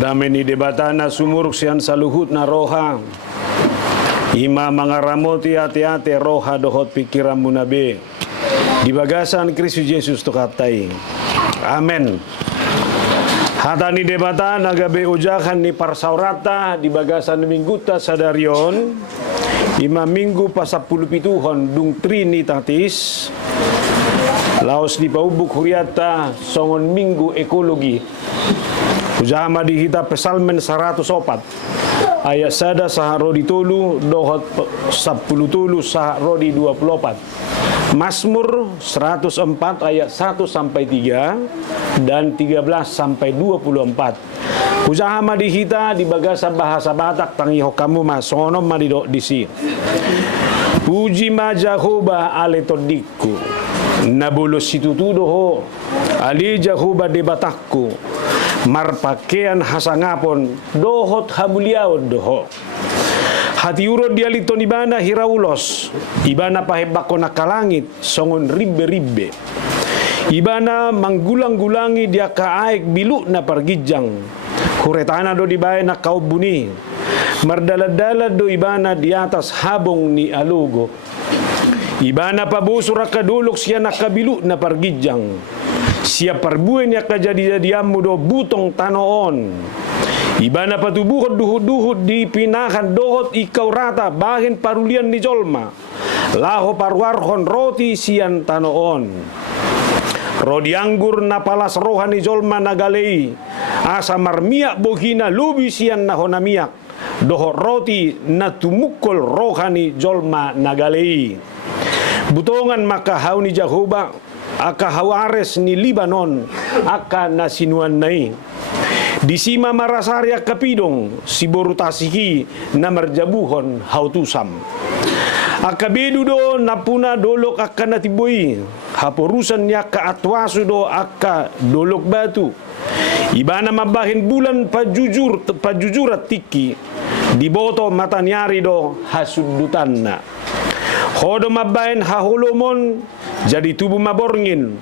Dami ni debatana sumuruk siyan sa luhut na roha. Ima mga ramoti ati-ati roha dohot pikiran mo nabi. Di bagasan Kristus Yesus to katay. Amen. Hata ni debata nagabi ujakan ni parsaurata di bagasan mingguta sa daryon. Ima minggu pa 17 dung Trinitatis. Laos di paubuk huriata songon minggu ekologi. Ujama dihita pesalmen 104 ayat sada saharodi tulu dohot 10 tulu saharodi 24. Mazmur 104 ayat 1 sampai 3 dan 13 sampai 24. Ujama dihita di bagasa bahasa Batak tangiho kamu masonom madido disi. Puji ma Jehovah ale todiku. Nabulos situtudo ho ali Jehovah debatakku. Marpakean hasangapon dohot hamuliaon doho. Hati urod dialito ibana hiraulos. Ibana pahebako nakalangit songon ribbe-ribbe. Ibana manggulang-gulangi dia kaaik bilu na pargijang. Huretana do dibae na kaubuni. Mardala-dala do ibana di atas habong ni alugo. Ibana pabusura kadulok siya nakabilu na pargijang. Siap perbuan ya kejadian-jadianmu do butong tanoon. Ibana patubuhot duhut-duhut dipinahan dohot ikau rata bahin parulian ni jolma. Laho parwarhon roti sian tanoon. Rodi anggur napalas rohani jolma nagalei. Asa marmiak bohina lubi sian nahonamiak. Dohot roti natumukol rohani jolma nagalei. Butongan maka hauni Jehovah. Aka hawares ni Libanon aka nasinuan nai di sima marasarya kapidong si borutasiki na marjabuhon hautusam aka bedudo napuna dolok aka natiboi haporusan niya ka atwasu do aka dolok batu ibana mabahin bulan pajujurat tiki diboto matanyari do hasudutanna hodo mabahin hahulomon jadi tubuh maborngin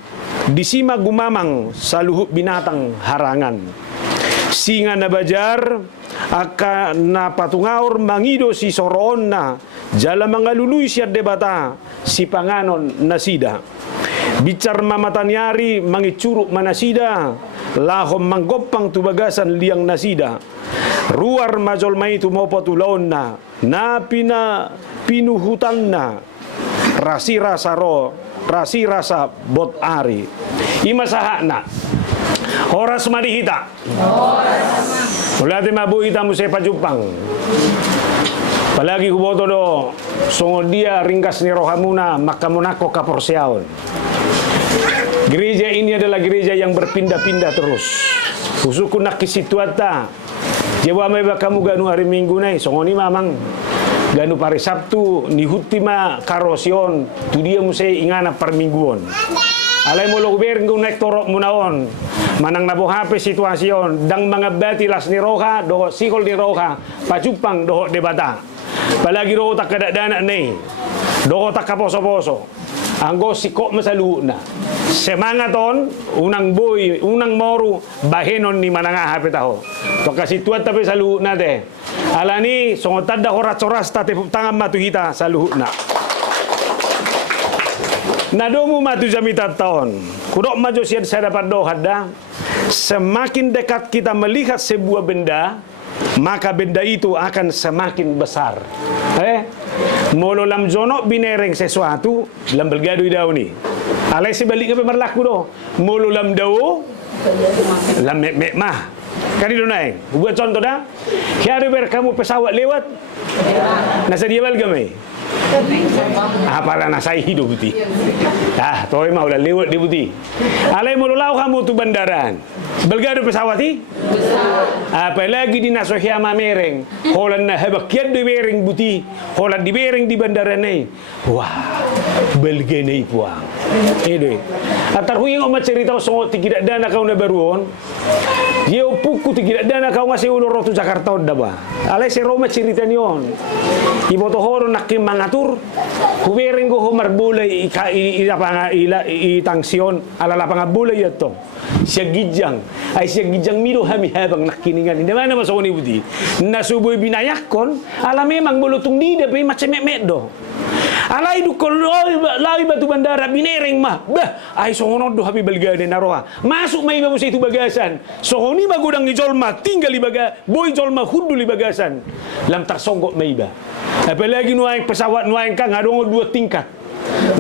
disima gumamang sa luhut binatang harangan singa na bajar aka na patungaur mangido si soroon na jala mga luluy siya debata si panganon nasida bicar mamatanyari mangicuruk manasida lahom manggopang tubagasan liang nasida ruar majol may tumopo tulaon na napina pinuhutan na rasi rasa bot ari imasahana oras marihita ulati mabuhita mo sa pajupang palagi kuboto do sungod dia ringkas ni rohamuna makamunako kaporsiaon. Gereja ini adalah gereja yang berpindah-pindah terus usuku nakisituata jawa may ba kamu ganu hari minggu nai songoni mamang ganu pare Sabtu ni hutima karosion tu dia musay ingana par mingguon. Alay mo luber ngong nektorok munaon. Manang nabuhape situasyon dang mga batilas ni roha do sikol ni roha pacupang do debata. Palagi do tak kadadana nei. Do tak kaposo-poso. Anggo sikok masalu na. Semangaton unang boy, unang moru bahenon ni mananga hape taho. To kasituat tapi salu na de. Alani songotada horat-soras tate tangan matuhita sa luhut na. Nadomu matu jamitat tahun. Kudok maju siad saya dapat dohada. Semakin dekat kita melihat sebuah benda, maka benda itu akan semakin besar. Molo lam jono binereng sesuatu, lam belgadu idau ni. Alay sebalik ke pemerlaku do. Molo lam dao, lam mek mah. Kali do naik. Buat contoh dah. Hari kamu pesawat lewat. Nasa dia bal gamay. Para nasay hidup buti. Toy mau udah lewat di buti. Alay mo law kamu tu bandaran. Belgado pesawati? Apalagi di nasohya mamereng. Holan na habakyan di bereng buti. Holan di bereng di bandaran ni. Wah, belgenay puang. Ede. Atar huyang o cerita so tigidak dana kau na baruon. Yeo puku tigidak dana kau ngasih ulo rotu Jakarta da ba. Alay si Roma cerita niyon. Ibo to horo nakim mangatur. Huwering go homar bulay i tangsiyon alala pang bulay yato. Siya gijang ay siya gijang miro hami habang nakiningan. Hindi man naman sa kuni budi. Nasuboy binayak kon. Alam memang bulutong di dapat macam memet do. Alay du koloy lawi batu bandara binereng mah. Bah, ay songonod do habi balgade naroha. Masuk may mo sa itu bagasan. Songoni magudang ni Jolma tinggal di baga. Boy Jolma hudu di bagasan. Lam tarsonggok may ba. Apalagi nuaing pesawat nuaing ka ngadong 2 tingkat.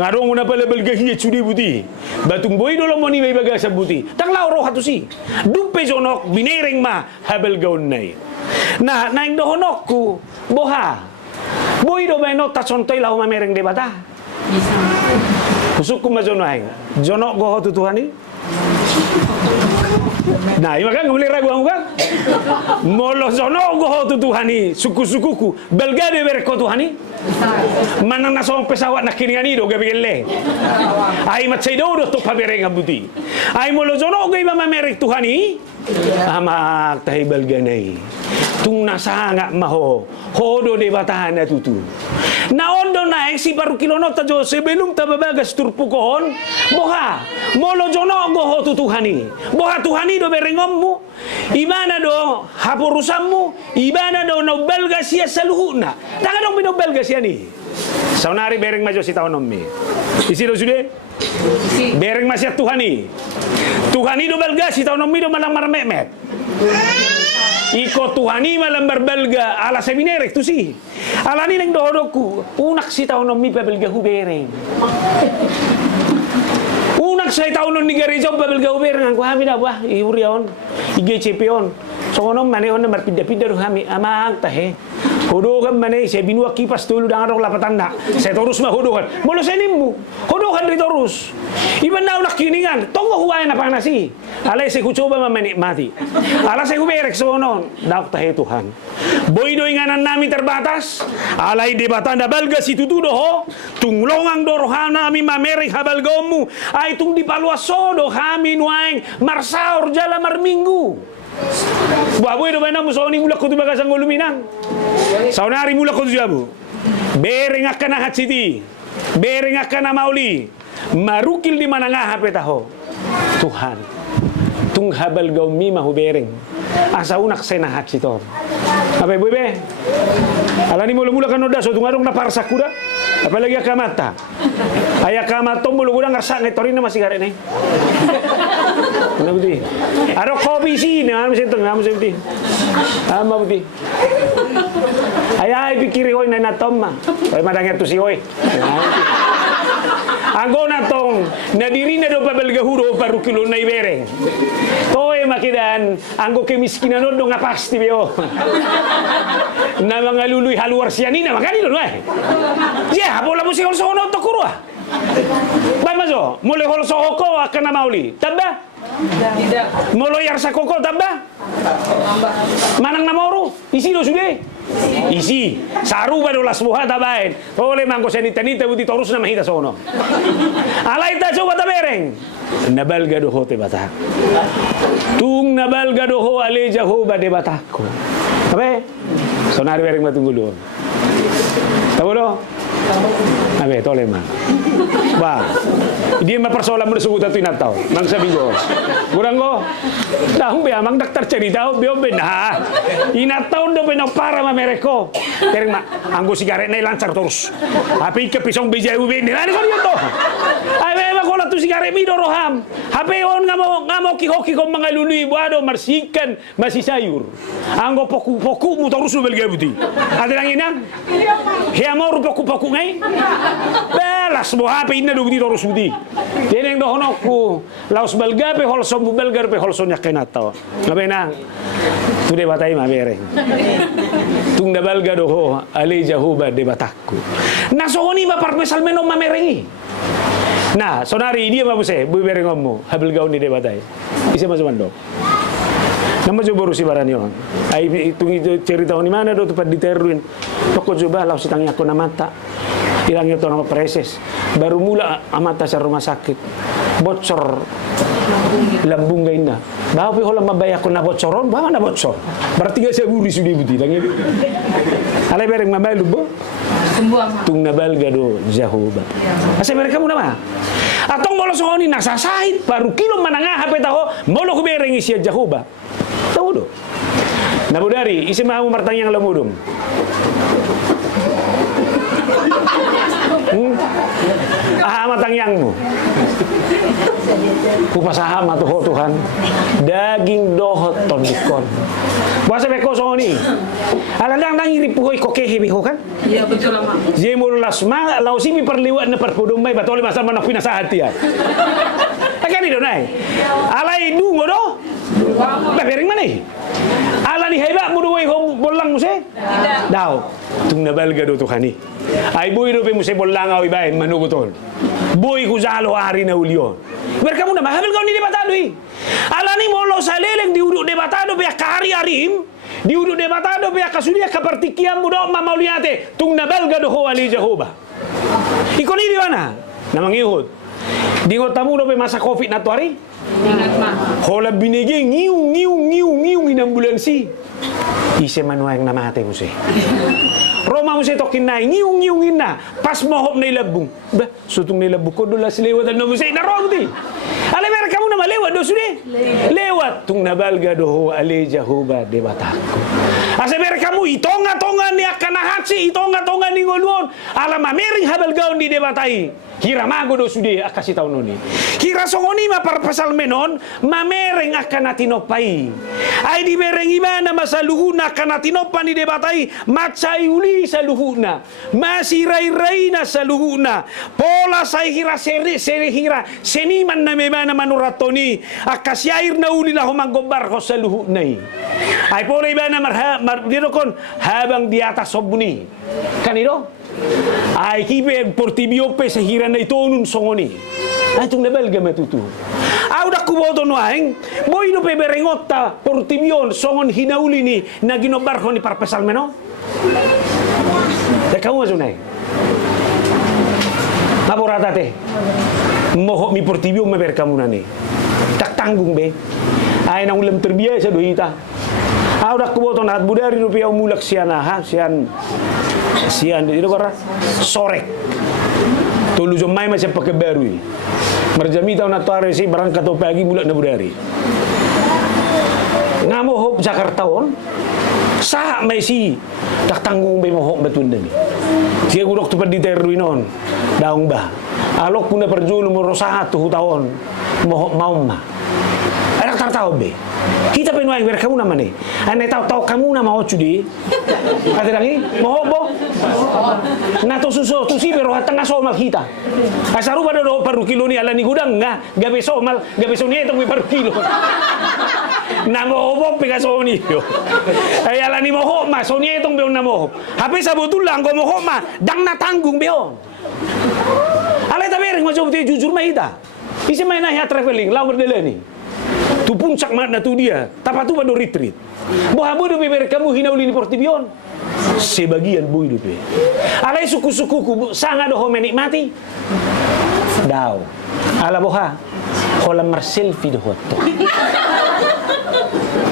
Ngadong na pala balgahiya sudi buti. Batung boy dolo mo ni may bagasan buti. Tanglaw roha to si. Dumpe sonok binereng mah habal gaon nay. Nah, naing dohonok ku boha. Boy do may no tasontoy lau mamereng debata. Kusuk ku mazonoy. Jonok go tutuhani. Nah, iya kan boleh ragu aku kan? Molo zono go tutuhani suku-sukuku. Belgade berko tuhani. Manang nasong pesawat nakiningani do gabi gelle. Ai matsay do to pabereng abuti. Ai molo zono go iba mamerek tuhani. Amak tahi belganai. Tung nasanga maho. Hodo de batahan na tutu. Naondo na si baru kilonot tajo sebelum tababagas turpukohon. Boha. Molo jono go ho tutuhani. Boha tuhani do berengommu. Ibana do hapurusammu. Ibana do no belgasia saluhuna. Tangan dong bino belgasia ni. Saunari bereng majo si tahun nommi. Isi do sude? Bereng masih tuhani. Tuhani do belgasi tahun nommi do malang marmemet. Iko tuhani malam berbelga ala seminere tu si. Ala ni neng dohodoku. Unak si tahun nomi pebelga hubereng. Unak si tahun nomi gereja pebelga hubereng. Aku hamil abah iurion, IGCP-on. Sokonom maneon na marpindah-pindah hami amang tahe. Hodokan manay saya binua kipas dulu dengan orang lapatan nak. Saya terus mah hodokan. Molo saya nimbu. Hodokan dari terus. Iban na nak kiningan. Tunggu huwain apa nasi. Alay saya ku coba menikmati. Alay saya ku berek sonon. Dak tahe Tuhan. Boy do inganan nami terbatas. Alay debatan da balgas itu tu doho. Tunglongang dorohan nami mamerek habal gomu. Ay tung di paluasodo kami nuaing marsaur jala marminggu. Baboy do mana musoni mula ko tu bagasang guluminang. Saunari mula ko tu jabu. Bereng akan ahat siti. Bereng akan mauli. Marukil di mana ngah petaho. Tuhan. Tung habal gaum mima hu bereng. Asa unak senahat sitor. Apa ibu be? Alani mula-mula kan udah so tungarong na parsa kuda. Apalagi akamata. Aya kamatong mulu-mula ngarsa ngetorin na masih garek nih. Mana buti? Aro kopi sini, anu senteng, anu senti. Ama buti. Ayah pikiri hoy na natom mah. Hoy madangnya tu si hoy. Anggo na tong nadiri na do pabelga huro paru kilo na ibereng. Toy makidan anggo kemiskinan do nga pasti beo. Na mga luluy haluar siyani na makani do eh. Ya, bola mo si holso no to kurwa. Bamazo, mule holso hoko akan na mauli. Tabba? Tidak. Molo yarsa koko tabba? Manang na mauro? Isi do sude? Isi. Saru ba do lasbuha tabain. Tole mangko senita-nita buti torus na mahita sono. Alay ta coba tabereng. Nabalga do hote bata. Tung nabalga do ho aleja ho ba de batako. Abe? Sonari bereng matunggulo. Tabulo? Abe, tole man. Ba, dia mempersoalan menusuk tu inatau. Mang sabi ko. Kurang ko. Dahong be amang dokter cerita bio bena. Inatau do bena para mamereko. Tereng ma, anggo sigaret na lancar terus. Hape ke pisong bijay ube ni. Ano ko to? Ay be ko la tu sigaret mi do roham. Hape on ngamo ki-hoki ko mga luluy buado marsikan masih sayur. Anggo poku mu terus ubel gabuti. Ada lang ina? Hiya mo poku ngai. Belas mo hape ina do di terus budi. Deneng do honokku. Laos belga pe holson bu belgar pe holson yakenataw. Ngabe nang. Tude batay mabereng. Tung da belga do ho ale jahuba de batakku. Nasoni ba parmesal menom mamerengi. Nah, sonari dia mabuse bu berengommu habel gaun di de batay. Bisa masuk mando. Nama coba urusi barang yon. Ai itu cerita di mana do tempat diteruin. Toko coba laos tangnya aku na mata. Ilang itu nama preses. Baru mula amat sa rumah sakit. Bocor lambung gay na. Bawa pi holang mabaya ko na bocoron, bawa na bocor. Berarti gak saya buri sudi buti lang itu. Alay bereng mabalu bo. Tung nabal gado Jehovah. Asa mereka muna ma. Atong molo songoni nasasahit baru kilo manangah hape taho molo ko bereng isya Jehovah. Tahu do. Nabudari isi mahu martanyang lamudum. Matangyangmu. Kupasaham atuh Tuhan. Daging dohot tondikon. Puasa beko songoni. Aladang nang iri puhoy kokehe beko kan? Iya betul lama. Jemul lasma lausi mi perliwat na perpudumay batoli masal manak pinasahati ya. Akan itu nai. Alai dungo do. Bering mana? Ala di heba mu duwe bolang muse? Daw. Tung nabal gado Tuhani. Ay boy do pe muse bolang awi bae manugutol. Boy ku jalo hari na ulio. Berkamu na mahabil kau ni debatado eh. Ala ni molo saleleng diuduk debatado be kari arim. Diuduk debatado be kasudia kapartikiam mudo mamauliate. Tung nabal gado ho ali Jehovah. Iko ni di mana? Namang ihud. Di ngotamu do pe masa Covid na to hari? Ingat mah. Hola binigi ngiu inambulansi. Ise manuang namate mo siya. Roma mo siya tokin na ngiu na. Pas mohop na ilabung. Ba, sutong na ilabung ko doon lewat na mo siya. Narong di. Alay mereka mo na malewat do sude. Lewat tung nabalga do ali Jehovah debatako. Asa mereka mo itonga ni akanahatsi itonga ni ngolon. Alam mamering habal gaon di debatai. Kira mago do sude akasi taon noni. Kira songoni ma parpasal menon mamereng akan natinopai. Ay di bereng imana masaluhuna akan natinopan di debatai macai uli saluhuna. Masirai-raina saluhuna. Pola sai hira seri hira seniman na memana manuratoni akasyair na uli na humanggobar ko saluhunay. Ay pola ibana dirokon habang di atas sobuni. Kanino? Ay kibe portibiope sa hira na ito nun songoni. Ay itong nabal gamatutu. Aw da kuboto no aeng boy no pe berengota portibion songon hinauli ni na ginobar ko ni parpesal meno. Teka mo sunay. Maborata te. Moho mi portibio maber kamu nani. Tak tanggung be. Ay nang ulam terbiasa do hita. Aw da kuboto na budari rupiah mulak siana ha sian itu kora sorek tulu jomai macam pakai baru merjami tahun atau si berangkat to pagi mulak na budari ngamo hop Jakarta on sah Messi tak tanggung be mohok betul ni dia gudok tu penditerruinon daung bah alok kuna perjulu umur 1 tahun mohok mauma anak tahu be kita penuai berkamu nama ni ane tahu kamu nama ocudi ada lagi mohok bo na to suso tu si pero tengah somal kita asaru pada do paru kilo ni ala ni gudang gabe somal gabe soni itu paru kilo na mohok pega soni ay ala ni mohok ma soni itu be na mohok hape sa botulang ko mohok ma dang na tanggung beon ala tabereng mo jujur ma ita isi main na traveling lawan dele ni tu puncak mana tu dia tapatu pada retreat bohabu do beber kamu hinauli ni portibion sebagian boy do be alai suku-sukuku sangat doh menikmati daw ala boha hola marselfi do hoto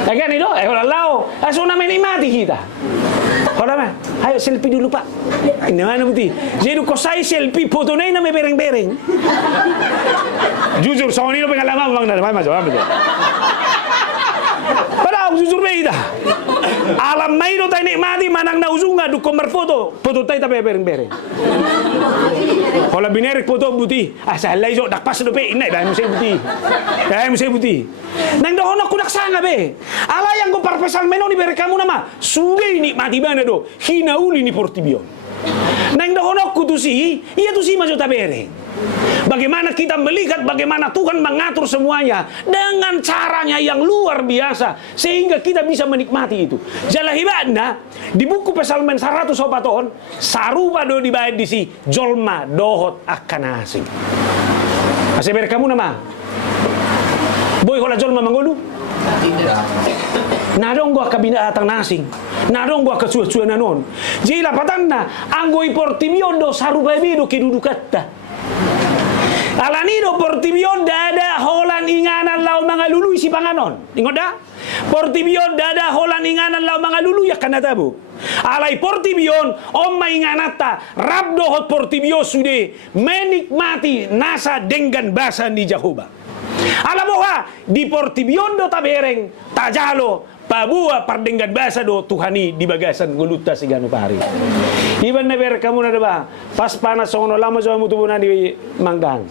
agan itu hola lao asuna menikmati kita hola ma ayo selfie dulu pak ini mana buti jadi kau saya selfie foto nai na me bereng-bereng jujur songoni lo pengalaman bang nada mama jawab padahal jujur beda alam mai do tay nikmati manang na uzunga du komar foto tay tapi bereng-bereng kalau binerik foto buti salai jo dak pas do pe inai dah musai buti nang dohono kudak sanga be ala yang go parpesal meno ni bere kamu nama suwe nikmati bana do hinauli ni portibio nang dohono kutusi iya tu si majo tabere. Bagaimana kita melihat bagaimana Tuhan mengatur semuanya dengan caranya yang luar biasa sehingga kita bisa menikmati itu. Jalahibana di buku Pesalmen 100 sopaton sarupa do dibayar di si jolma dohot akan asing. Aseber kamu nama. Boy kola jolma mangolu? Tidak. Nadong gua kabinatang nasing. Nadong gua kasuah-suah nanon. Jila patanna anggo iportimiondo sarubabido kidudukatta. Alanido portimion dada holan inganan lau mga luluy si panganon. Ingot da? Portimion dada holan inganan lau mga luluy kanatabu. Alay portimion om mainganata rabdo hot portimio sude menikmati nasa dengan basa ni Jehovah. Alam mo ha, di portimion do tabereng tajalo pabua pardenggan basa do Tuhani di bagasan guluta sigano pari. Iban na ber kamu na ba? Pas panas sono lama so mutubunan di manggang.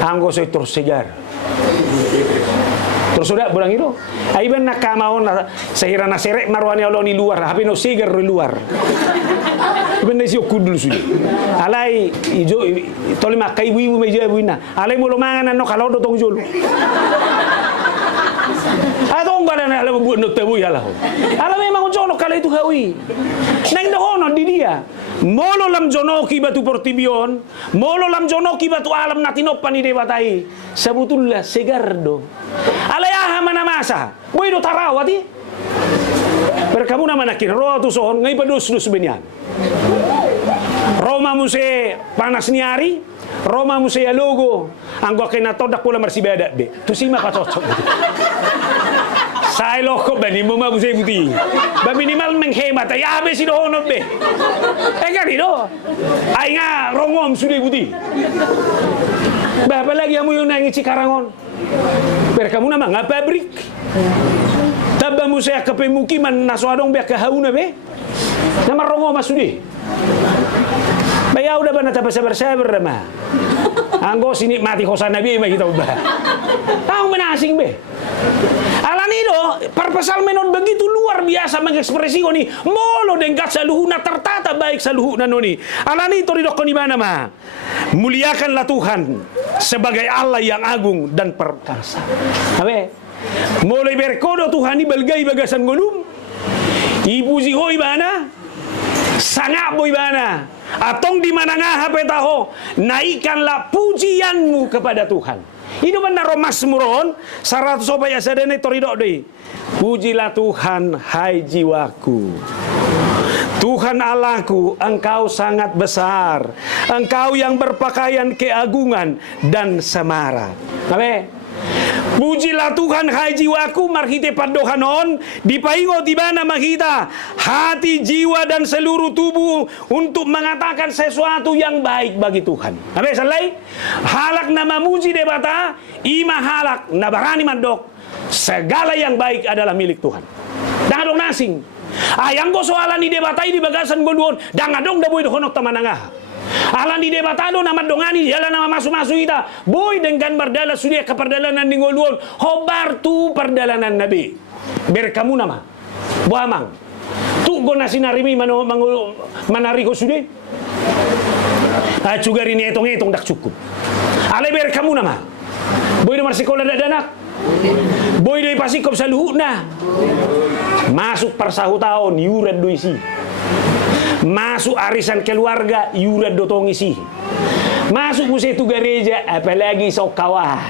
Anggo so torsegar. Terus sudah bulang itu. Iban na kamaon na sahira na serek marwani Allah ni luar, hapi no sigar di luar. Iban na siyo kudul sudah. Alai ijo toli makai ibu meja ibuina. Alai mulo mangan no kalau do tong jolo. Atau enggak ada alam buat not tabu ya lah. Alam memang jono kala itu hawi. Nang dohono di dia. Molo lam jono ki batu portibion, molo lam jono ki batu alam natinopan ni dewatai. Sebetulnya segardo. Alaya mana masa. Boy do tarawati. Berkamu nama nakin roa tu sohon ngai padus benyan. Roma muse panas niari, Roma muse ya logo. Anggo kena todak pula marsibada be. Tu sima ka cocok. Saya loko bani mo mabusay buti. Ba minimal menghemat ay abe si dohono be. Kan itu. Ay nga rongom sudah buti. Ba apalagi amu yung nangi Cikarangon. Pero kamu nama nga pabrik. Taba mo saya ke pemukiman naswadong be kahauna be. Nama rongom sudah. Baya udah bana tapa sabar-sabar mah. Anggo sini mati kosan nabi mah kita ubah. Tahu menasing be. Alanido, perpesal menon begitu luar biasa mengekspresikan ni molo dengkat saluhuna tertata baik saluhuna noni. Alani itu ridok di mana mah? Muliakanlah Tuhan sebagai Allah yang agung dan perkasa. Abe, mulai berkodo Tuhan ni belgai bagasan golum. Ibu zihoi bana, sangak boy bana. Atong di mana ngah petaho, naikkanlah pujianmu kepada Tuhan. Ini benar Mazmuron 100 supaya sadene toridok deh. Pujilah Tuhan hai jiwaku. Tuhan Allahku, Engkau sangat besar. Engkau yang berpakaian keagungan dan semara. Abe. Pujilah Tuhan hai jiwaku marhite padohanon dipaingo di mana makita hati jiwa dan seluruh tubuh untuk mengatakan sesuatu yang baik bagi Tuhan. Abe salai halak nama muji debata ima halak nabarani mandok segala yang baik adalah milik Tuhan. Dangadong nasing. Ayang go soalan di debatai di bagasan gonduon dangadong daboy dohonok tamanangah. Alan di debatado nama dongani jalan nama masuk-masuk kita. Boy dengan berdala sudia ke perdalanan di ngoluon. Hobar tu perdalanan Nabi. Berkamu nama. Buamang. Tu go nasi narimi manariko sudia. Juga ini etong-etong dak cukup. Ale berkamu nama. Boy nomor sekolah dak danak. Boy doi pasikop saluhuna. Masuk persahu tahun yuran doi si. Masuk arisan keluarga yuran dotong isi. Masuk musim itu gereja apalagi sok kawan.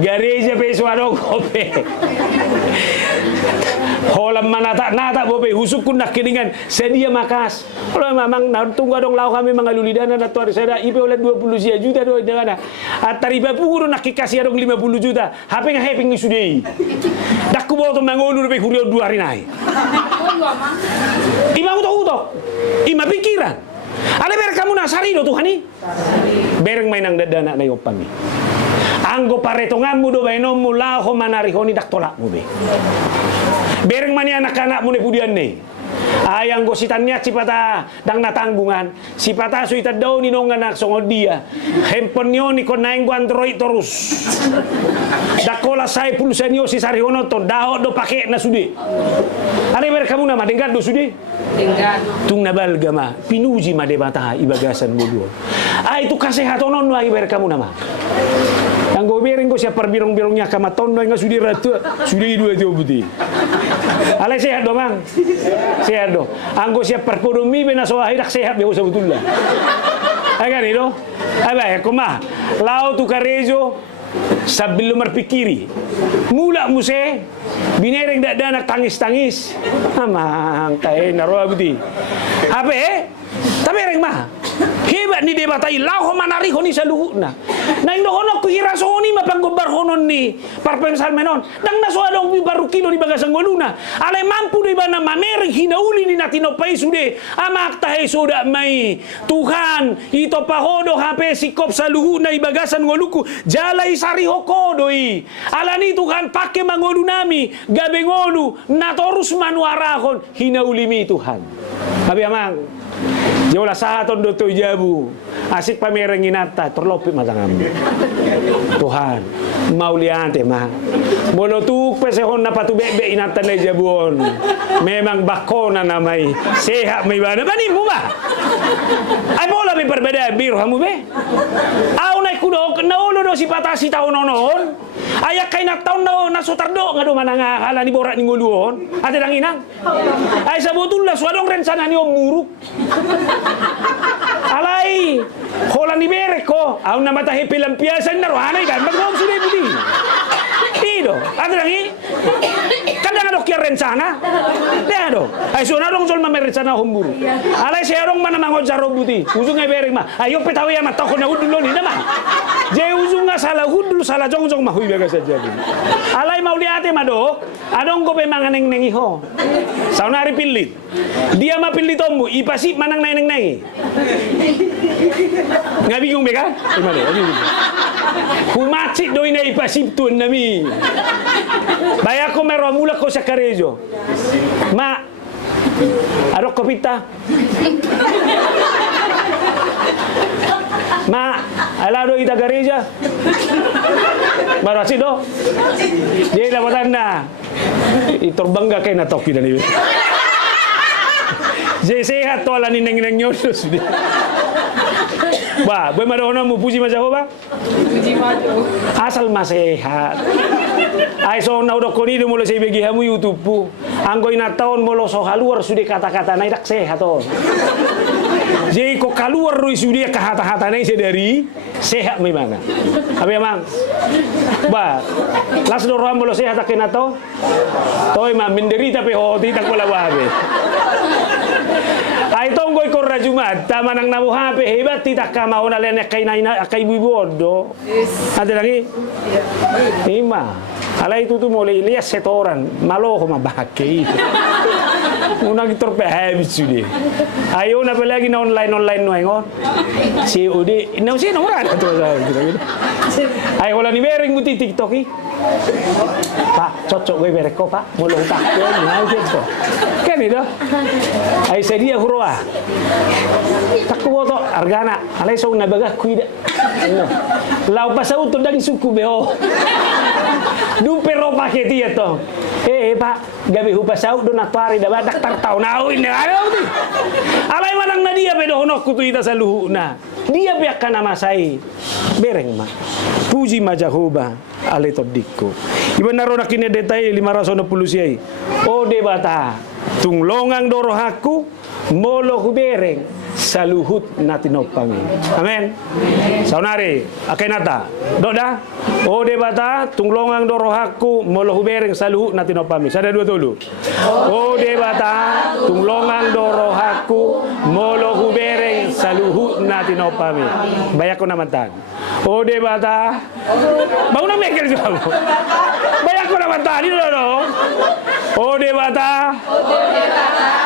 Gereja peswado kope. Holam manata-nata bope husuk kun nak keningan sedia makas. Kalau memang tunggu dong lau kami mengaluli dana atau ada saya IP oleh 20 juta do dana. Atariba puro nak kasih dong 50 juta. HP happy ngisudei. Dak ku bawa tu mangolu pe kurio 2 hari nai. Ima utok-utok. Ima pikiran. Ale ber kamu nasari do Tuhan ni. Bereng mainang dana na yopami. Anggo paretonganmu do bainommu laho manarihoni dak tolakmu be. Bereng mani anak-anak mu ne pudian ne. Ayang gositannya cipata dang natanggungan. Sipata suita daw ni nong anak songod dia. Handphone nyo ni kon naing Android terus. Dakola say pulsa nyo si sarihono to daho do pake na sudi. Ale ber kamu nama dengkat do sudi. Dengkat. Tung nabalga ma pinuji ma debata ibagasan bodo. Itu kasehatonon lagi ber kamu nama. Ang gobereng ko siya parbirong-birongnya kamatondo nga sudi ratu sudi dua tiyo buti. Alay sehat do mang. Sehat do. Ang ko siya perkonomi benasoahi dak sehat bego sebetulnya. Agan itu. Alay kuma. Lau tu karejo sebelum berpikiri. Mula muse binereng dak danak tangis-tangis. Amang kae naroa buti. Apa tapi reng mah. Hebat ni debatai lau manari honi saluhuna. Na indo hono ku hira soni mapanggobar honon ni parpemsal menon. Dang na so adong baru kilo di bagasang goluna. Ale mampu di bana mamering hinauli ni natino pai sude. Amak tahe soda mai. Tuhan ito pahodo hape sikop saluhuna i bagasan ngoluku. Jalai sari hokodoi. Alani Tuhan pake mangolu nami gabe ngolu natorus manuarahon hinauli mi Tuhan. Abi amang Jola sahaton do to jabu. Asik pamereng inata terlopi matangam. Tuhan, mauliante mah. Bolotuk pesehon na patu bebe inata na jabuon. Memang bakona namai. Sehat may bana bani mo ba? Ay bola be berbeda bir hamu be. Au na kudo naulo do si patasi taon nonon. Ayak kay na taon na sutardo ngado mananga ala ni borak ni nguluon. Ate dang inang. Ay sabutullah suadong rencana ni om buruk. Alay, hola ni bereko, au na matahi pilampiasan na rohanay kan, magawang sulit budi. Tido, ada lagi? Kadang ada kira rencana, dia do. Ay suna dong sol mamerencana humburu. Alay siya dong mana mangot jaro buti, usung ay berek mah. Ayo petawi ya mata ko na udul ni naman. Je usung nga salah udul salah jongjong mahui baga saja. Alay mau lihat mah dok, adong ko pe manganeng nengiho. Saunari pilit. Dia mah pilit tombu, ipasi manang neneng-nengi. Nggak bingung beka? Gimana? Kumacik doi na ipasiptun nami. Baya ko meron mula ko sa karejo. Ma, arok ko pita. Ma, alado ita kareja. Marasi do. Jadi dapatan na. Itorbangga kayo na toki na niyo. Jadi sehat to ala ni neng-neng nyodos. Ba, boy madono mo puji majaho ba? Puji majo. Asal masehat. Ay so na udah koni molo say bagi hamu YouTube pu. Anggoy na taon molo so haluar sudah kata-kata na idak sehat to. Jadi kok kaluar roi sudah kata-kata na dari sehat memang. Abi emang. Ba, las do ram molo sehat akena to. Toy ma menderita pe ho tidak bola wabe. Ay tonggoy ko rajumat tamanang namu hape hebat tidak kamau na len kay naina kay bibodo. Ada lagi? Ima. Alay itu tuh mulai lihat setoran malo ko mabake. Una gitor pe habis sudah. Ayo na lagi na online no ngon. Si udi no si nomor ada tuh gitu. Ay wala ni bering buti TikTok i. Pak, cocok gue bereko pak, mulung tak gue mau gitu. Kan itu? Ay sedia hurwa. Tak kuwo to argana, alay so nabaga kuida. Lau pasau to dang suku beo. Dupero paketi to. Pak, gabi hupasau do natwari da badak tartau nau ini ayo ti. Alay manang na dia bedo honok kutu ita saluhuna. Dia biak kana masai. Bereng mah. Puji majahoba ale todiko. Iba narona kini detai 560 siai. O debata tunglongang dorohaku molo hubereng saluhut natinopami. Amen. Saunari akenata. Doda. O debata tunglongang dorohaku molo hubereng saluhut natinopami. Sada dua tulu. O debata tunglongang dorohaku molo hubereng saluhut natinopami. Bayak ko naman tan. O debata. Mau na meker juga. Bayak ko naman tan. Ini loh. O debata.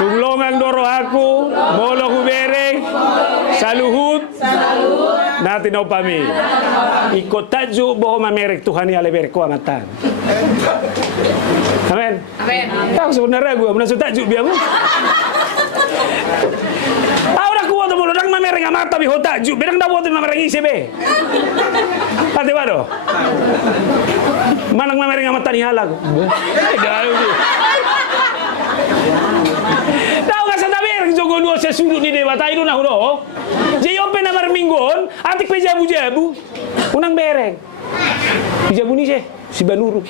Tunglongang dorohaku molo hubereng saluhut natinopami. Ikut tajuk bahwa mamerek Tuhan yang lebih kuamatan. Amin. Amin. Tahu sebenarnya gue menasuk tajuk biar mu. Udah kuat tu mulu, dang mamerek amat tapi ho tajuk. Bedang dah buat mamerek isi be. Pati bado. Manang mamerek amat tani halak. Dah tu. Tahu ka sa tabi jogo dua sesudut ni debata itu nah udah. Jadi open namar minggon, antik pe jabu-jabu. Unang bereng. Jabu ni si Banuru.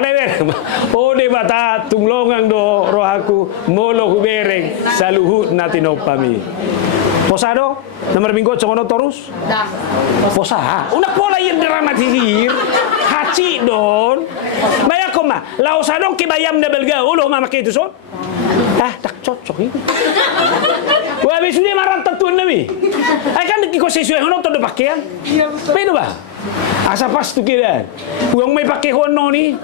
bereng. O de bata tunglongang do rohaku molo hubereng saluhut na tinopami. Posado? Nomor minggu cokono torus? Posa. Unak pola yang drama sihir. Haci don. Baya ko ma. Lausadong kibayam na belga. Ulo mamaki itu son. Tak cocok ini. Wah, besoknya marah tentuan nabi. Kan kiko sesuai hono tuh pakaian. Betul ba? Asa pas tu kira. Uang may pakai hono ni.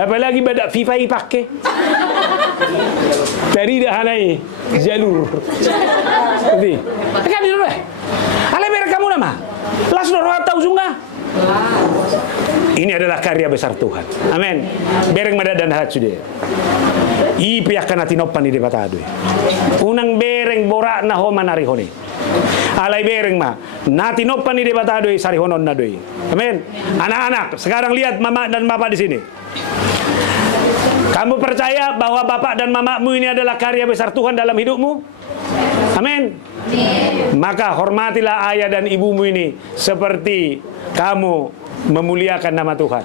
Apalagi badak FIFA pakai. Dari dah hanai jalur. Jadi, kan itu lah. Ale ber kamu nama. Las doro tahu sunga. Ini adalah karya besar Tuhan. Amin. Bereng madadan hat sudah. Ipi akan natinopan di debat adui. Unang bereng borak na homa narihoni. Alai bereng ma natinopan di debat adui sarihonon nadui. Amin. Anak-anak, sekarang lihat mama dan bapak di sini. Kamu percaya bahwa bapak dan mamamu ini adalah karya besar Tuhan dalam hidupmu? Amin. Maka hormatilah ayah dan ibumu ini seperti kamu memuliakan nama Tuhan.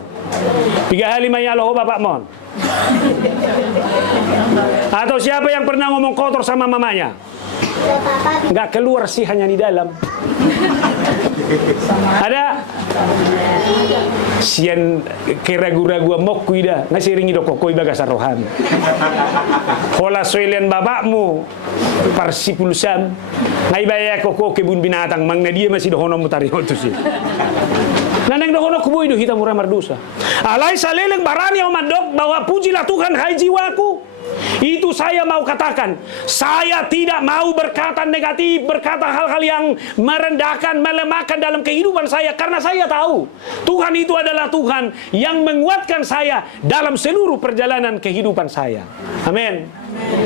3 hari ya Allah bapak mon. Atau siapa yang pernah ngomong kotor sama mamanya? Nggak keluar sih, hanya di dalam. Ada sian keragu-ragu mokku ida ngasiringi do kokoi bagasa rohani. Hola soilian babakmu parsipulsam ngai baya koko kebun binatang mangna dia masih dohono mutari hotu sih. Naneng dohono kubu itu hitam murah mardusa. Alai saleleng barani omadok bahwa pujilah Tuhan hai jiwaku. Itu saya mau katakan. Saya tidak mau berkata negatif, berkata hal-hal yang merendahkan, melemahkan dalam kehidupan saya. Karena saya tahu Tuhan itu adalah Tuhan yang menguatkan saya dalam seluruh perjalanan kehidupan saya. Amin.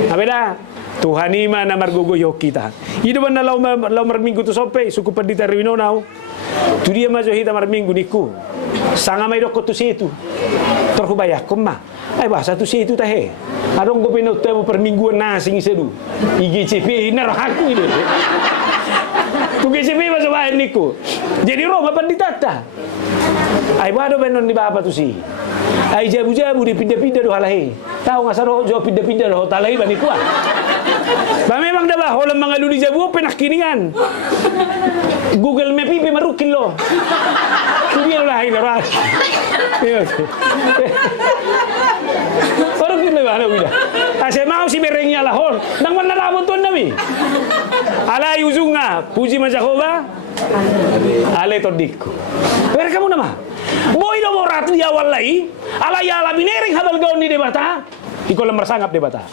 Abeda. Tuhan ima na margogoyo kita. Itu benda lau minggu tu sope suku pendita rewino nau. Tu dia majo hita minggu niku. Sanga mai doko tu situ. Terhubaya koma. Ai bahasa tu situ tahe. Adong go pino temu per mingguan nasing sedu. IGCP ina rohaku itu. Tu IGCP majo bae niku. Jadi Roma pendita ta. Ai bado benon di bapa tu si. Ai jabu-jabu dipindah-pindah do halahe. Tahu ngasaro jo pindah-pindah do halahe bani kuat. Ba memang dah bah holam mangalu di jabu penak kiningan. Google Map ipe marukin lo. Kubiar lah ini ras. Orang kita mana udah. Ase mau si berengnya lah hol. Nang mana labon tuan nami. Ala yuzunga puji majakoba. Ale todikku. Ber kamu nama. Boy do morat dia wallahi. Ala ya ala binering habal gaun di debata. Iko lemar sangap debata.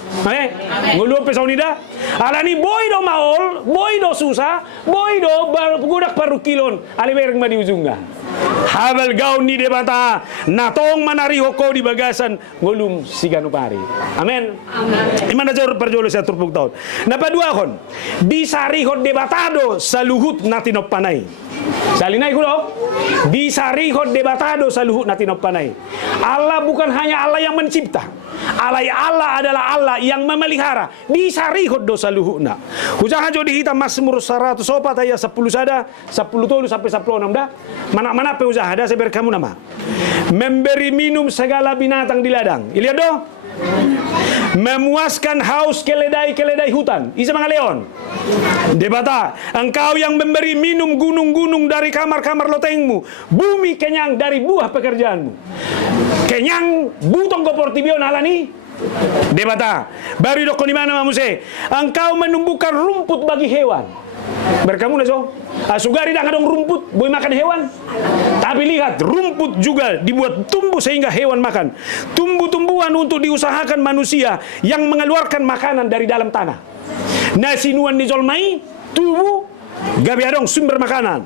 Ngulu pesau nida. Ala ni boy do maol, boy do susah, boy do gudak paru kilon. Ale bereng ma di ujungga. Habal gaun ni debata. Natong manari hoko di bagasan ngulum siganu pari. Amin. Imana jor perjolo sa turpug taon. Napadua kon. Di sarihot debatado sa luhut natinop panay. Salinay kulo. Di sarihot debatado sa luhut natinop panay. Allah bukan hanya Allah yang mencipta. Allah adalah Allah yang memelihara. Di sarihot dosa luhutna. Hujangan jodi hitam Mazmur 104 ayat 10 sada, 10 tolu sampai 16 dah. Mana-mana pe usaha ada seber kamu nama. Memberi minum segala binatang di ladang. Ilihat do. Memuaskan haus keledai-keledai hutan. Isa mga leon. Debata, engkau yang memberi minum gunung-gunung dari kamar-kamar lotengmu. Bumi kenyang dari buah pekerjaanmu. Kenyang butong koportibion alani. Debata, baru doko di mana mamuse. Engkau menumbuhkan rumput bagi hewan. Berkamu naso. Sugari dah kadang rumput, boleh makan hewan. Tapi lihat, rumput juga dibuat tumbuh sehingga hewan makan. Tumbuh-tumbuhan untuk diusahakan manusia yang mengeluarkan makanan dari dalam tanah. Nasinuan nizolmai, tubuh, gabi adong sumber makanan.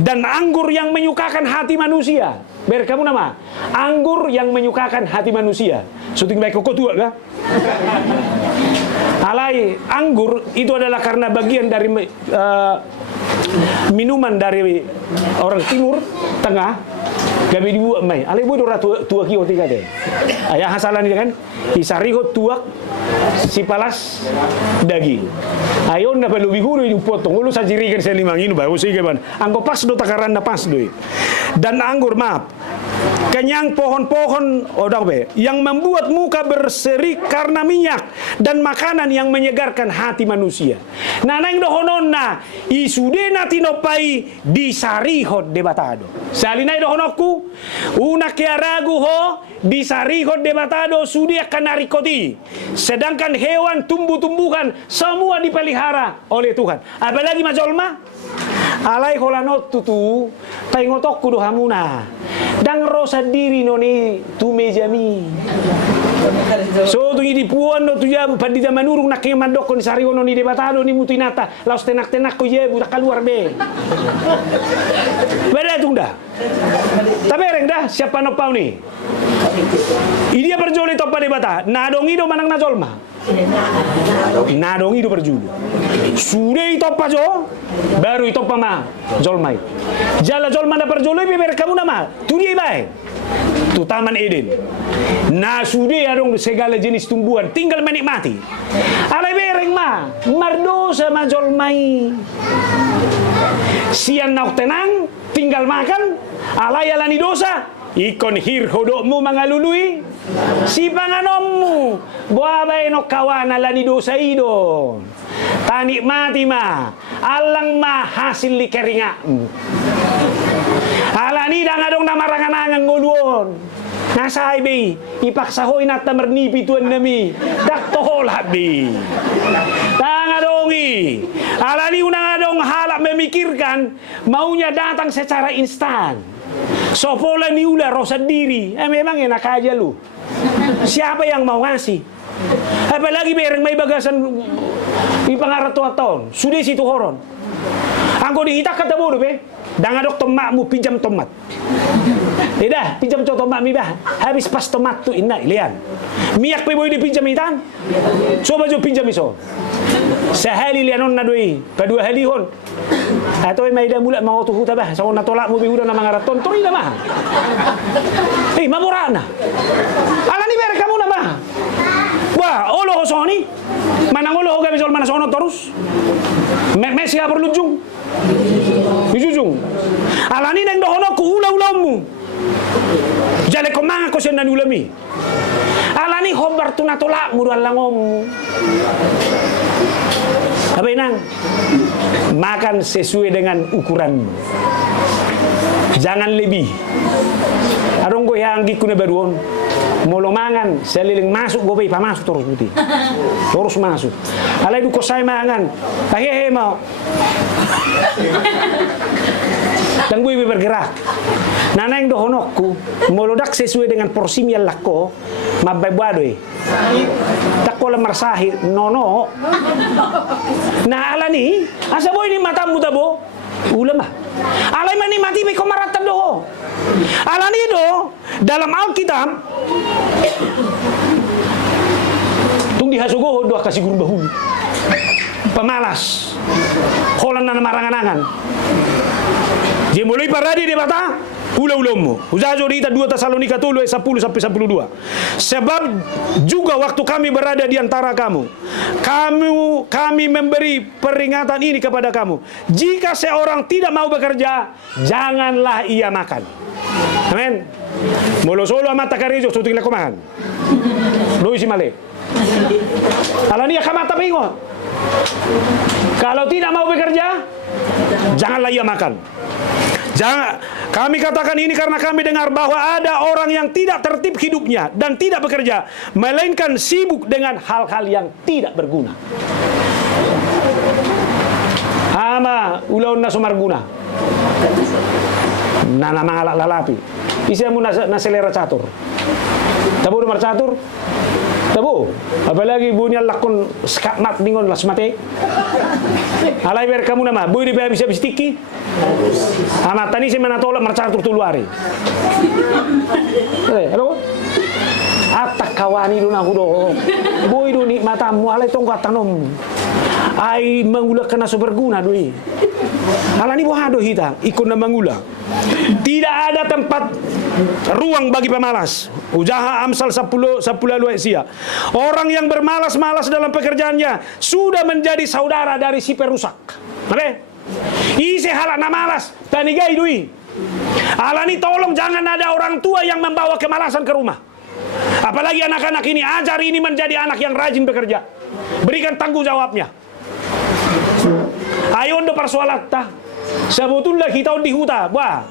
Dan anggur yang menyukakan hati manusia. Berkamu nama, anggur yang menyukakan hati manusia. Syuting baik kok tua kah? Alai, anggur itu adalah karena bagian dari minuman dari orang timur tengah. Kami dibuat mai. Alai bodoh tua kio tiga deh. Ayah hasalan ini kan. Isarihot tuak si palas daging. Ayon na palubi huru yung potong. Ulo sa jirikan sa limang inu ba? Usige ban. Anggo pas do takaran na pas do. Dan anggur maaf. kenyang pohon-pohon yang membuat muka berseri karena minyak dan makanan yang menyegarkan hati manusia. Nanang dohononna isudena tinopai disarihot debatado. Salinay dohonokku una kiaragu ho disarihot debatado sudia kanarikoti. Sedangkan hewan tumbuh-tumbuhan semua dipelihara oleh Tuhan. Apalagi majolma alai holanot tutu taingotokku dohamuna dang rosa diri noni tu mejami so tu di puan no tu jabu padida manurung nak mandok kon sari ono ni debatado ni mutinata laos tenak-tenak ko jebu tak keluar be beda tunda tapi reng dah siapa no pau ni idia perjole topa debata nadong ido manang najolma nadong ido perjulu sudah itu apa jo baru itu apa mah jolmai jala jolma na perjole beber kamu nama tu dia baik tu Taman Eden nah sudah adong segala jenis tumbuhan tinggal menikmati alai bereng mah mardosa mah jolmai sian nauk tenang tinggal makan alai alani dosa ikon hir hodokmu mangalului si panganommu buabai no kawana lani dosa ido tanik mati ma alang ma hasil li keringa alani dang adong namaranganangan ngoluon nasai be ipaksa hoy nata mernipi tuan nami dak toholah be dang adongi alani unang adong halak memikirkan maunya datang secara instan. Sopola ni ula rosa diri. Memang enak aja lu. Siapa yang mau ngasih? Apalagi bereng may bagasan ipangarat tahun. Sudah situ horon. Angko dihitak kata bodoh be. Dangadok tomakmu pinjam tomat. Tidak, pinjam tomat mi bah. Habis pas tomat tu inna lian. Miyak pe boy dipinjam itan. Coba jo pinjam iso. Sehali lianon na doi. Kedua hali hon. Atau may dah mula mau tu huta bah. So natolak mo bihuda na mga raton. Toy na mah. Mamura na. Ala ni ber kamu na mah. Wah, olo ho soni. Manang olo ho kami sol mana sono terus. Messi ka perlujung. Bijujung. Ala ni nang dohono ku ula-ulamu. Jale ko mga ko siya nanulami. Ala ni hobar tu natolak mo langom. Apa nang? Makan sesuai dengan ukuran. Jangan lebih. Adong ko yang gikuna baruon. Molo mangan seliling masuk gope pa masuk terus putih. Terus masuk. Alai du ko say mangan. Pahehe mau. Dan gue bergerak. Nanang dohonokku molodak sesuai dengan porsi yang lako mabay badoy. Tako lang marsahi nono. Na ala ni asa boy ni matamu tabo ulama. Alay man ni mati may kumaratan do. Ala ni do dalam Alkitab tung dihasugo do kasih guru bahu. Pemalas. Holan na maranganangan. Dia mulai paradi di bata ula-ulamu. Uzazo di 2 Tesalonika 10 sampai 12. Sebab juga waktu kami berada di antara kamu, kami memberi peringatan ini kepada kamu. Jika seorang tidak mau bekerja, janganlah ia makan. Amin. Molo solo amata karijo suting lakumahan. Doi si male. Alania kamata pingo. Kalau tidak mau bekerja, janganlah ia makan. Jangan, kami katakan ini karena kami dengar bahwa ada orang yang tidak tertib hidupnya dan tidak bekerja, melainkan sibuk dengan hal-hal yang tidak berguna. Ama ulaun na sumarguna. Nana mangalak lalapi. Isa mo na selera catur. Tabo nomor catur. Tabo. Apalagi bunya lakon skakmat ningon las mate. Alay ber kamu nama. Boy di bisa tiki. Amat tani si manatolak marcatur tuluari. Halo. Atak kawani dun aku do. Boy do ni matamu alay tongkat tanom. Ai mangula kena berguna doi. Ala ni bohado hita ikut na mangula. Tidak ada tempat ruang bagi pemalas. Ujaha Amsal 10 sia. Orang yang bermalas-malas dalam pekerjaannya sudah menjadi saudara dari si perusak. Oke? Isi halak na malas, tanigai dui. Alani tolong jangan ada orang tua yang membawa kemalasan ke rumah. Apalagi anak-anak ini, ajar ini menjadi anak yang rajin bekerja. Berikan tanggung jawabnya. Ayo ndo persoalan ta. Sebetulnya kita di hutan, wah.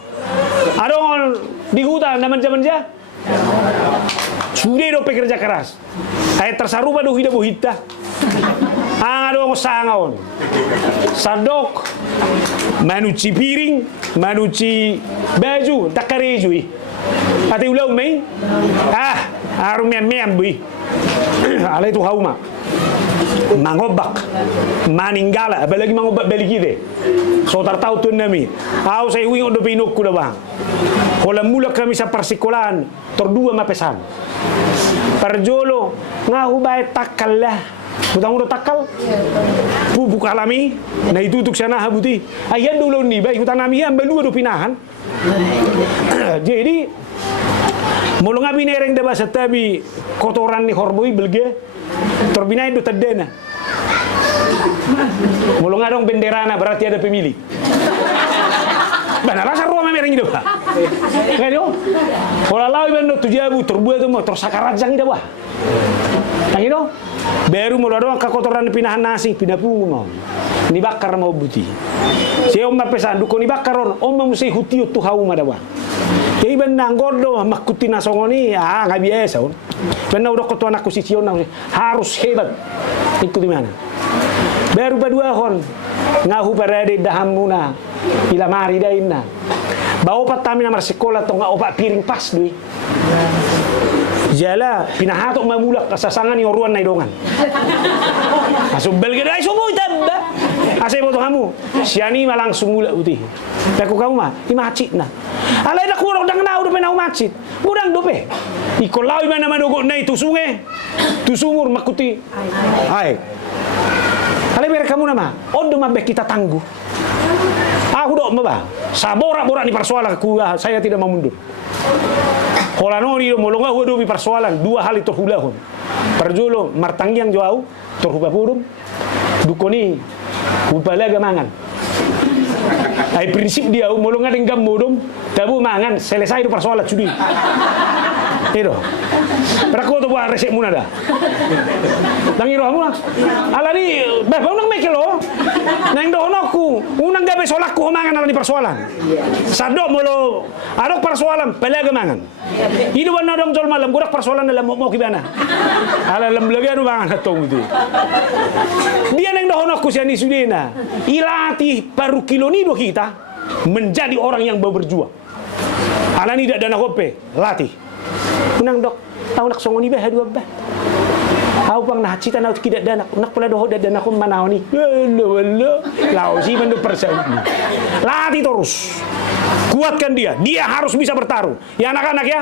Ada orang di hutan naman-naman ja. Sudah do pekerja keras. Ay tersarupa do hidup hita. Ang ada sangaon. Sadok manuci piring, manuci baju, takarejui. Ati ulau mai. Arum mem bui. Ala itu hauma. Mangobak, maningala, apalagi mangobak balik kita. So tahu tu nami. Aku saya uing odo pinuk kuda bang. Kalau mula kami sa persikolahan, terdua mapesan. Perjolo, ngahu baik takal lah. Butang udah takal. Buka alami, nah itu untuk sana habuti. Ayan dulu ni baik hutang nami yang belua do pinahan. Jadi, mulu ngabi nereng deba setabi kotoran ni horboi belge. Terbinai do tadena. Mulu ngadong benderana berarti ada pemilih. Bana rasa ruang mereng itu pak. Kayo, kalau lalu bendo tujabu terbuat tu motor sakarajang itu pak. Yang itu, baru mulu doang kekotoran pinahan nasi pinapung mau. Ni bakar mau buti. Saya om pesan dukun ni bakaron, om mesti hutiut tu hau madawa. Jadi benang gordo makuti nasongoni nggak biasa. Benang udah ketua anak kusision harus hebat. Ikuti mana? Baru berdua hon ngahu parade dahamuna ila mari daina. Bawa patami namar sekolah atau nggak opak piring pas dui. Jala pinahatok mamulak kasasangan ni oruan naidongan. Masuk belgedai subuh tabba. Asai boto kamu. Siani malang sumula uti. Aku kamu mah di masjid nah. Alai dak kurang dang na udah penau masjid. Mudang dope. Ikolawi mana madogok na itu sungai. Tu sumur makuti. Hai. Alai biar kamu nama. Odo mabek kita tangguh. Aku dok maba. Saborak-borak ni persoalan aku saya tidak mau mundur. Kolano ni molonga hudo bi persoalan dua hal itu hulahun. Perjolo martanggiang jauh terhuba pudum. Dukoni upalaga mangan. Ai prinsip dia molonga dengan modom tabu mangan selesai itu persoalan sudi. Itu. Berako tu buat resep muna dah. Nangiro kamu lah. Ala ni bapa unang mekelo. Nang dohonoku, unang gabe solakku mangan ala ni persoalan. Sadok molo adok persoalan pelaga mangan. Hidu wana dong jol malam gurak persoalan dalam mau kibana. Ala lembaga anu mangan atong itu. Dia nang dohonoku siani sudina. Ilati paru kilo ni do kita menjadi orang yang berjuang. Ala ni dak dana kope, latih. Unang dok, tahu nak songoni bah dua bah. Aku pang nah cita nak tidak dana, nak pula doh dan aku mana ni. Lo, lau si bendu persen. Latih terus, kuatkan dia. Dia harus bisa bertaruh. Ya anak-anak ya,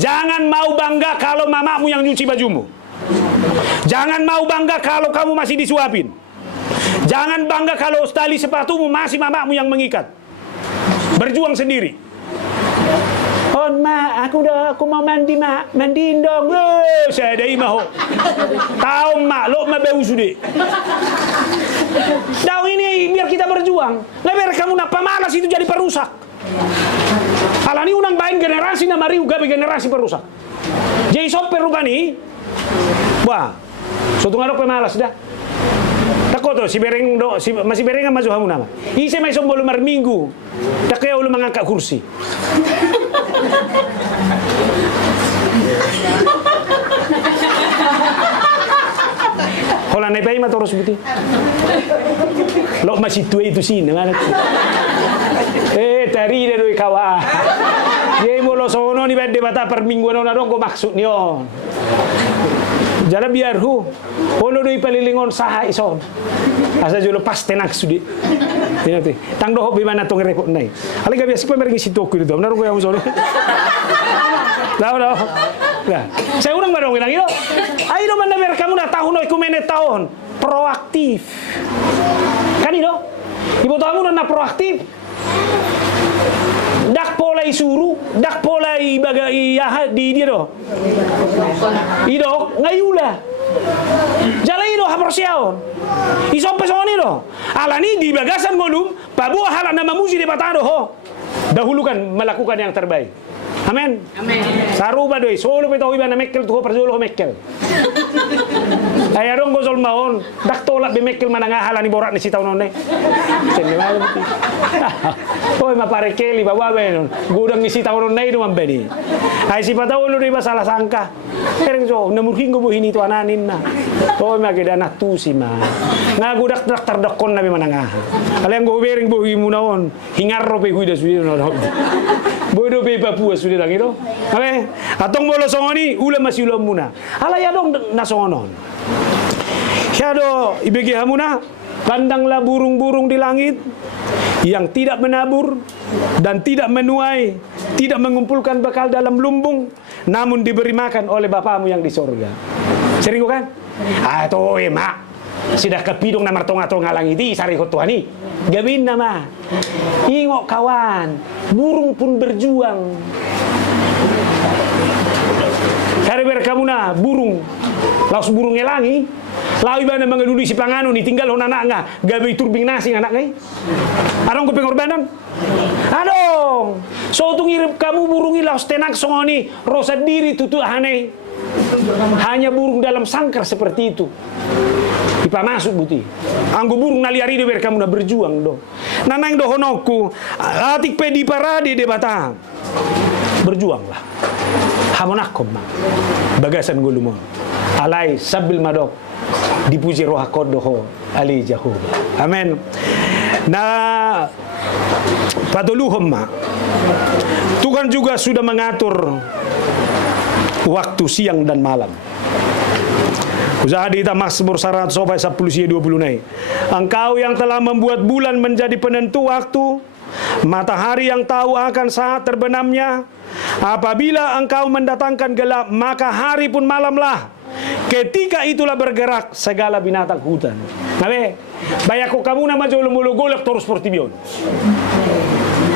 jangan mau bangga kalau mamamu yang nyuci bajumu. Jangan mau bangga kalau kamu masih disuapin. Jangan bangga kalau tali sepatumu masih mamamu yang mengikat. Berjuang sendiri. Oh mak, aku mau mandi mak, mandiin dong. Saya ada imah. Tahu mak, lo mabeu sudah. Daun ini biar kita berjuang. Nggak biar kamu nak pemalas itu jadi perusak. Alani unang bain generasi na mariu gabe generasi perusak. Jadi sopir rupani, wah, suatu ngadok pemalas dah. Tako to si bereng do masih berengan maju hamu nama. Ise mai sombol mar minggu. Tak kaya ulo mangangkat kursi. Kalau naik bayi mah terus begitu. Lo masih tua itu sih, mana? Tari dari kawan. Dia mau lo sono ni bade bata per minggu na dong ko maksud niyo. Jala biar hu. Ono doi palilingon saha ison. Asa julo pas tenak sudi. Ini tang doh bimana tong repot nai. Ali gabi asik pemergi situ ku itu. Benar ko yang sono. Dah. Nah, saya urang barong bilang itu. Ayo mana biar kamu dah tahun aku menet tahun proaktif. Kan itu? Ibu tamu dah proaktif. Dak pola isuru, dak pola ibagai di dia doh. Ido ngayula. Jala ido haprosiaon. Isompe soni doh. Alani di bagasan golum, pabu hala nama muzi de batado ho. Dahulukan melakukan yang terbaik. Amin. Amin. Saruba doi, solo petahui bana mekkel tuh perjolo mekkel. Ay dong gosol maon, dak tolak be mekkel mana ngahala ni borak ni si tahun nonne. Sini malam. Oh ma pare keli bawa benon. Gudang ni si tahun nonne itu mambeni. Ay si patau lu di masalah sangka. Kereng so namur hingo bo hini tu ananin na. Oh ma geda nak tu si ma. Ngagudak dak tardakon na be mana ngaha. Kalian go bering bo himu naon. Hingarro pe kuida suwi no. Bodo be Papua sudah lagi itu. Abe, atong bolo songoni ulah masih ulah muna. Ala ya dong nasongonon. Syado ibege hamuna, pandanglah burung-burung di langit yang tidak menabur dan tidak menuai, tidak mengumpulkan bekal dalam lumbung, namun diberi makan oleh Bapamu yang di sorga. Sering kan? Ato mak. Sudah kepidong na martonga-tonga lang iti sari ko tuani. Gawin na ma. Ingok kawan, burung pun berjuang. Kare kamu na burung. Laos burung elangi. Lawi ba na mga luli si pangano ni tinggal hon anak nga. Gabi turbing nasi anak ngay. Anong ko pengorbanan? Adong. So tungirip kamu burung ilaos tenak songoni rosa diri tutu hanay. Hanya burung dalam sangkar seperti itu. Ipa masuk buti. Anggo burung naliari de kamu na berjuang do. Nanang do honoku atik pedi parade de batang. Berjuanglah. Hamonakom ma. Bagasan gulumon. Alai sabil madok. Dipuji roh kodoho ali jahu. Amin. Na patuluhom ma. Tuhan juga sudah mengatur waktu siang dan malam. Usaha di Mazmur 100 sampai 10 20 nai. Engkau yang telah membuat bulan menjadi penentu waktu, matahari yang tahu akan saat terbenamnya. Apabila engkau mendatangkan gelap, maka hari pun malamlah. Ketika itulah bergerak segala binatang hutan. Nabe, bayako kamu nama jolo mulu golek terus seperti bion.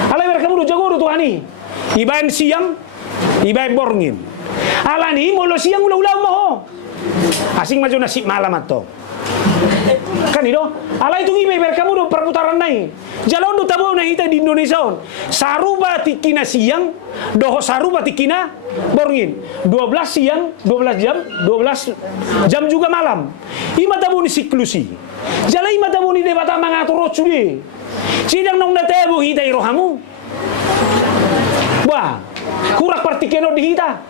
Alai kamu do jago do tuhani. Ibain siang, ibain borngin. Alani mulu siang ulah-ulah mo. Asing maju nasib malam atau kan itu ala itu ibe kamu do perputaran nai jalan do tabo na hita di Indonesia on saruba tikina siang doho saruba tikina borngin 12 siang 12 jam 12 jam juga malam ima tabo ni siklusi jala ima tabo ni debata mangatur rotsudi sidang nong datebo hita irohamu wah kurak partikeno di hita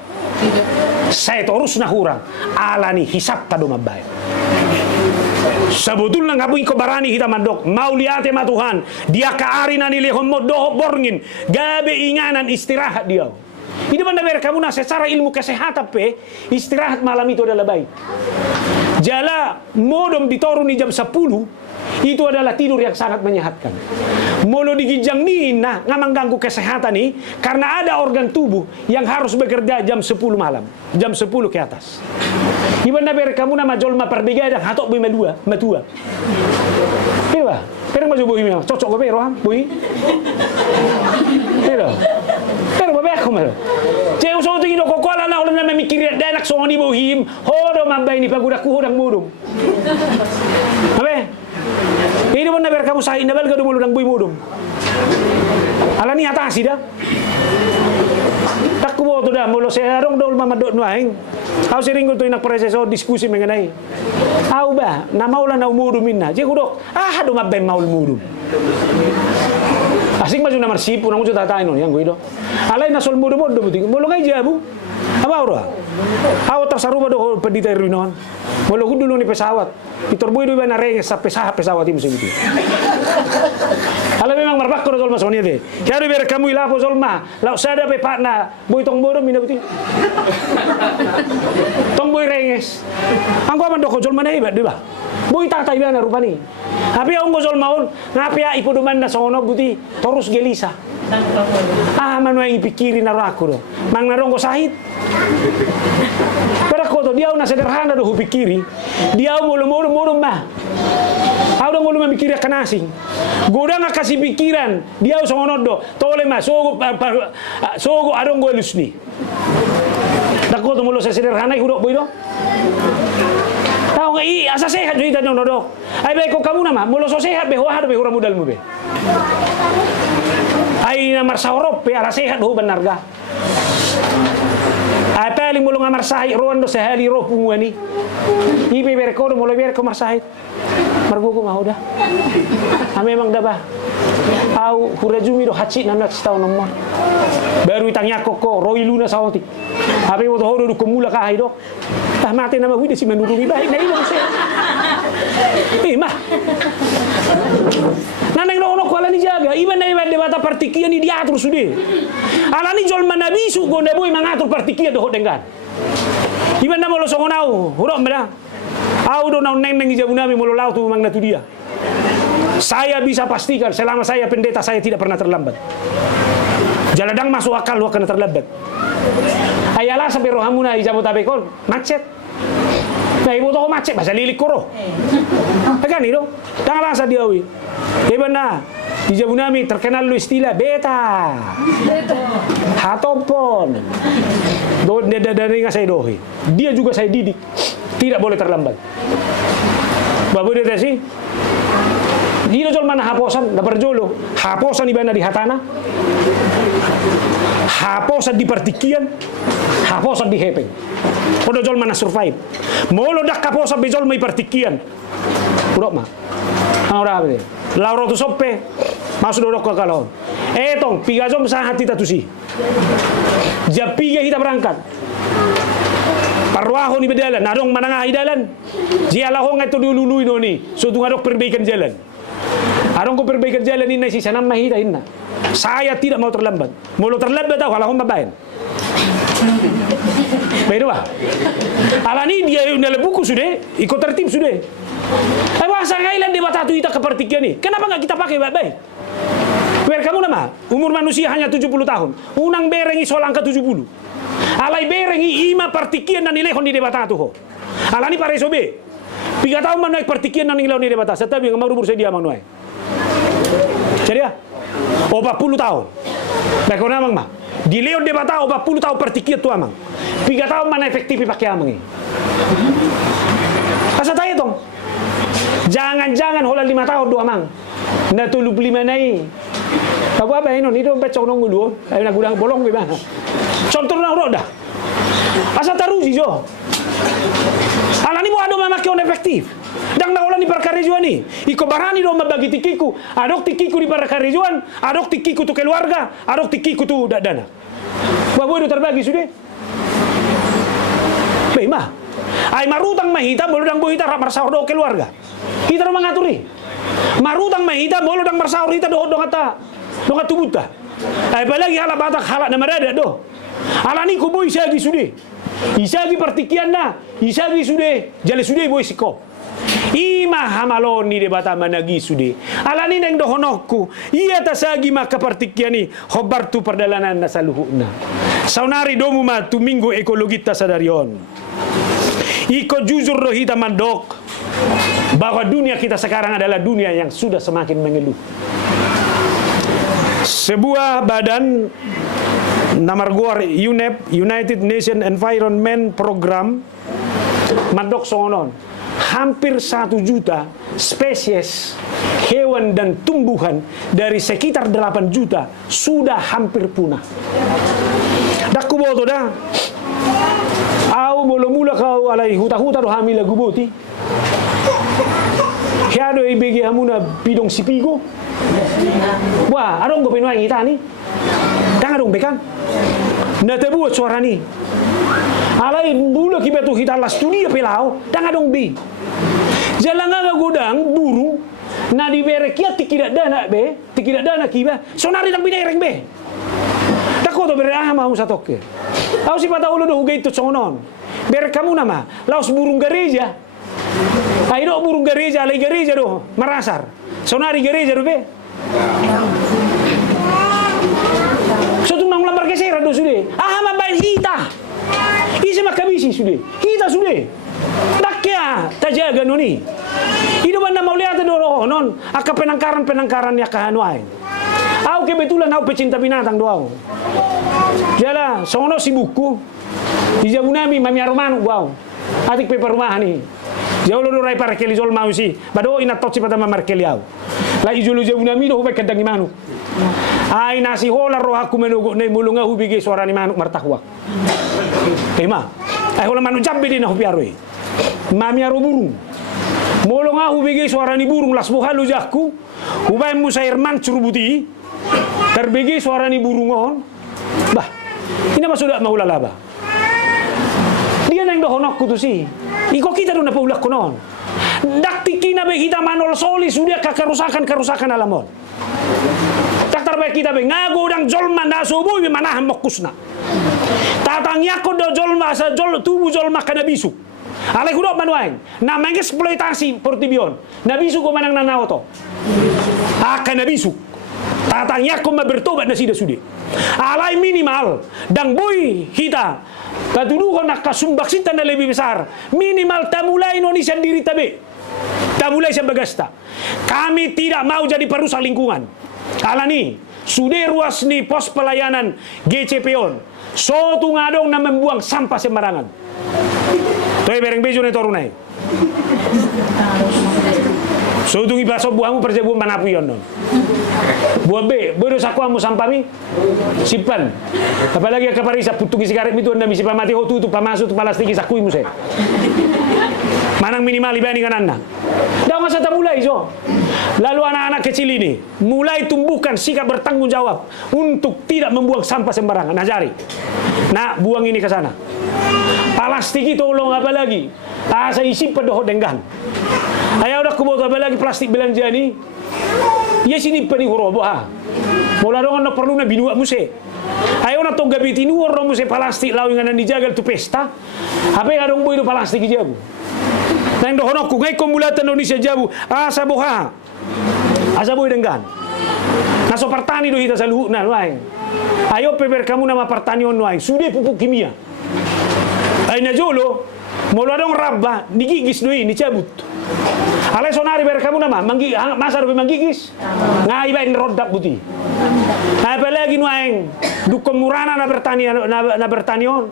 saya terus nahurang alani hisap tado mabay sebetulnya ngapuin kebarani kita mandok mau lihat ma Tuhan dia kaari nani lehon mo doho borngin gabe inganan istirahat dia ini benda kamu na secara ilmu kesehatan pe istirahat malam itu adalah baik jala modom ditorun di jam 10 itu adalah tidur yang sangat menyehatkan. Molo digijang nih, nah ngamang ganggu kesehatan nih, karena ada organ tubuh yang harus bekerja jam 10 malam, jam 10 ke atas. Iban na kamu nama jolma perbedaan hatok bima dua, matua. Iya, pero maju bohi mah, cocok gue pero bohi. Pero babe aku mah. Ceu so tu ino kokola na ulah na mikir danak songoni bohim, hodo mambay ni pagudaku hodang mudum. Abe. Ini pun nabar kamu sahin nabal gadu muludang bui mudum. Alani atas ida. Tak kubo tu dah mulo seharong dol mamadot nuaing. Au sering tu inak proseso diskusi mengenai. Au ba na maulan na umudum minna. Je kudok do mabay maul mudum. Asing maju namar sipu nang ujo tatain non yang guido. Alai na sol mudum do buting. Mulo ngai jabu. Apa ora? Au tersaruba do pedita ruinon. Mulo dulu ni pesawat. Itorboy do na renges sa pesawat itu segitu. Ala memang marbak ko zolma sonia de. Kaya ber kamu ilapo zolma. Lau sada pe patna boy tong bodo mina buti. Tong boy renges. Angko man doko zolma na iba, di ba? Boy tatay ba na rupani. Tapi ang zolma on, ngapia ipoduman na sono buti terus gelisa. Manu yang ipikirin na rako do. Mang narong ko sahit. Pada koto dia una sederhana do hupikiri. Dia mulu mah. Auda mulu mikir akan asing. Goda nga kasih pikiran. Dia songono do. Tole mah sogo adong go lusni. Dako to mulu sederhana hudok boy do. Tahu ngai asa sehat jo itan do. Ai baik ko kamu nama mulu so sehat be ho hado be hura mudal mu be. Ay na marsahorop, ala sehat ho benar ga. Apa ling mulung marsahi roan do sehali roh pumuani. Ibe berko do mulai berko marsahit. Margugo mah udah. Memang dah bah. Au hurajumi do haci namna setahun nomor. Baru itangnya koko roi luna sawati. Tapi waktu hodo do kumula kahai do. Tah mati nama gue si menurungi baik na ilo se. Mah. Naneng no ono kuala ni jaga. Iban na iban debata partikia ni diatur sudah. Alani jol manabisu gonde boy mangatur partikia do dengan. Iban na molo songonau, hurok meda. Au do nau neng ijabunami molo lau tu mang natu dia. Saya bisa pastikan selama saya pendeta saya tidak pernah terlambat. Jaladang masuk akal lu akan terlambat. Ayalah sampai rohamuna ijabotabekon macet. Nah ibu toko macet bahasa lilik koro. Kan itu, jangan rasa diawi. Iban na ijabunami terkenal lu istilah beta. Hatopon. Dari saya dohi. Dia juga saya didik. Tidak boleh terlambat. Babu dia sih. Dino jol mana haposan, dapat jolo. Haposan ibana di hatana. Haposan di partikian. Haposan di hepeng. Podo jol mana survive. Molo dak haposan be jol mai partikian. Purok mah. Ora be. Lauro tu soppe. Masuk dodok ke kalon. Tong, piga jom sahat kita tu si. Japiga kita berangkat. Parwaho ni bedalan, nadong manangah idalan. Jia lahong itu dulu ini. So tungadok perbaikan jalan. Adong ko perbaikan jalan ini si sanam mahita inna. Saya tidak mau terlambat. Mau terlambat tahu halahong babain. Baik ba? Alani dia dalam buku sudah, ikut tertib sudah. Bahasa ngailan di batatu kita ke partikian ni. Kenapa enggak kita pakai baik-baik? Biar kamu nama, umur manusia hanya 70 tahun. Unang berengi soal angka 70. Alai berengi ima partikian dan nilai di debatatu ho. Alani pare sobe. 3 tahun manuai partikian dan nilai di debatatu. Setabi ngamau rubur sedia manuai. Jadi ya? 40 tahun. Baik kau namang mah. Di leon debatatu 40 tahun partikian tu amang. 3 tahun mana efektif pakai amang ini. Asa tayo tong. Jangan-jangan hola 5 tahun do amang. Natulub 5 nai. Apa ini? Itu becok nong dulu. Ayo nak gudang bolong gimana? Contoh nang roda. Asa taruh jo. Alani mo ado mamakion efektif. Dang naulan di perkarejuan ni. Iko barani do mabagi tikiku. Adok tikiku di perkarejuan, adok tikiku tu keluarga, adok tikiku tu dana. Babu itu terbagi sudah. Mah. Ay marutang mahita bolo dang bohita marsaur do keluarga. Kita ro mangaturi. Marutang mahita bolo dang marsaur hita do kata. Do katubuta. Ay palagi hala batak hala na marada do. Alani ko boy isagi sudah. Isagi partikian na. Isagi sudah. Jale sudah boy siko. Ima hamalon ni debata managi sudah. Alani nang dohonokku. Iya tasagi maka partikian ni hobartu perdalanan na saluhuna. Saunari domu ma tu minggu ekologita sadarion. Iko jujur rohita mandok bahwa dunia kita sekarang adalah dunia yang sudah semakin mengeluh. Sebuah badan namarguar UNEP, United Nations Environment Program, mandok songonon. Hampir 1 juta spesies hewan dan tumbuhan dari sekitar 8 juta sudah hampir punah. Dak kuboto dah. Au mula-mula kau alai huta-huta do hamila guboti. Hiado ibigi hamuna bidong sipigo. Wah, adong go pinuai kita ni. Dang adong bekan. Na tebuat suara ni. Alai bula kibetu kita la studio pelau, dang adong bi. Jalanga gudang burung na dibere kia tikida dana be, tikida dana kiba. Sonari dang binereng be. Dako to bere mau satoke. Au si pata ulo do hugay to songonon. Ber kamu nama, laos burung gereja. Ai do burung gereja, alai gereja do, marasar. Sonari gereja do be. So tu nang lambar geser do sude. Mabain hita. Isi makabisi sude. Hita sude. Dakya tajaga noni. Ido banda mau lihat do non, aka penangkaran ya kahanuai. Au kebetulan au pecinta binatang doang. Jala, sono si buku. Di Jabunami mami arman wow. Atik pe perumahan ni. Jauh lo rai para keli jol mau si. Bado ina tot si pada mamar keli au. La ijulu jauh nami do hubek kadang manuk. Ai nasi hola roha ku menugo nei mulunga hubige suara ni manuk martahwa. Tema. Ai hola manuk jambe di na hubiaroi. Mami aro burung. Mulunga hubige suara ni burung las bohalu jakku. Hubay musair mancur buti. Terbigi suara ni burungon. Bah. Ina masudak maulalaba. Dia nang dohonok ku tu si. Iko kita do na paulak konon. Dakti kina be kita manol soli sudah kerusakan alamon. Taktar be kita be ngago dang jolma na subuh be manahan mokusna. Tatangnya ko do jolma sa jol tubuh jolma kana bisu. Alai kudo manuain. Na mengeksploitasi portibion. Na bisu ko manang nanaoto. Akan na bisu. Tatangnya ko bertobat na sida sude. Alai minimal dang boy hita katuduhan nak kasumbaksitan na lebih besar minimal tamulai Indonesia diri tabe tamulai sa bagasta kami tidak mau jadi perusak lingkungan alani sudah ruas ni pos pelayanan GCP-on so tu ngadong na membuang sampah sembarangan toy bereng bejo ni torunai so tu ibaso buangmu perjebuan manapu yon non buat B, bodoh saku amu sampami simpan. Apalagi kaparisa putugi sigaret itu anda misi pamati hotu tu pamasu tu palastiki sakui muse. Manang minimal ibani kan anda. Dah masa tak mulai so. Lalu anak-anak kecil ini mulai tumbuhkan sikap bertanggung jawab untuk tidak membuang sampah sembarangan. Najari. Nak buang ini ke sana. Plastik itu tolong apa lagi? Saya isi pedoh denggan. Ayah udah kubuat apa lagi plastik belanja ni? Ya sini pani horobo ha. Mola dong na perlu na binua muse. Ayo na tong gabi tinuor no muse plastik lawi nganan dijagal tu pesta. Apa kadong boy do plastik jabu. Nang dohonok ku ngai komulatan Indonesia jabu. Asa boha. Asa boy denggan. Naso pertani do hita saluhu na lain. Ayo peber kamu nama pertanian lain. Sudah pupuk kimia. Ay na jolo. Mola dong rabba digigis do ini cabut. Alay sonari ber kamu nama masa do manggigis. Ngai bain rodap buti. Apalagi nuaing dukom murana na bertanian.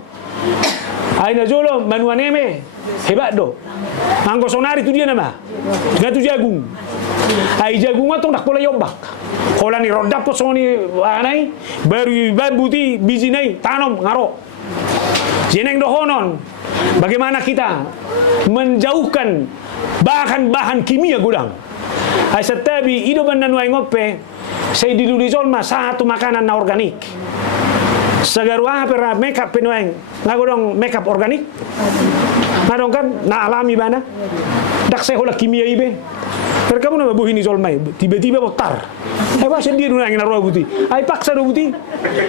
Ay na jolo manuaneme hebat do. Anggo sonari tu dia nama. Ngatu jagung. Ay jagung atong dak pola yombak. Kola ni rodap po soni anai baru buti biji nai tanom ngaro. Jeneng dohonon. Bagaimana kita menjauhkan bahan-bahan kimia gudang. Ay setabi ido ban nanuay ngope say diludizol ma satu makanan na organik. Sagarwa pera makeup penueng ngagodong makeup organik. Ngadong kan na alami bana. Dak say hola kimia ibe. Pero kamu na mabuhin ni Zolmay, tiba-tiba botar. Ay ba sendiri nang naroa buti. Ay paksa do buti.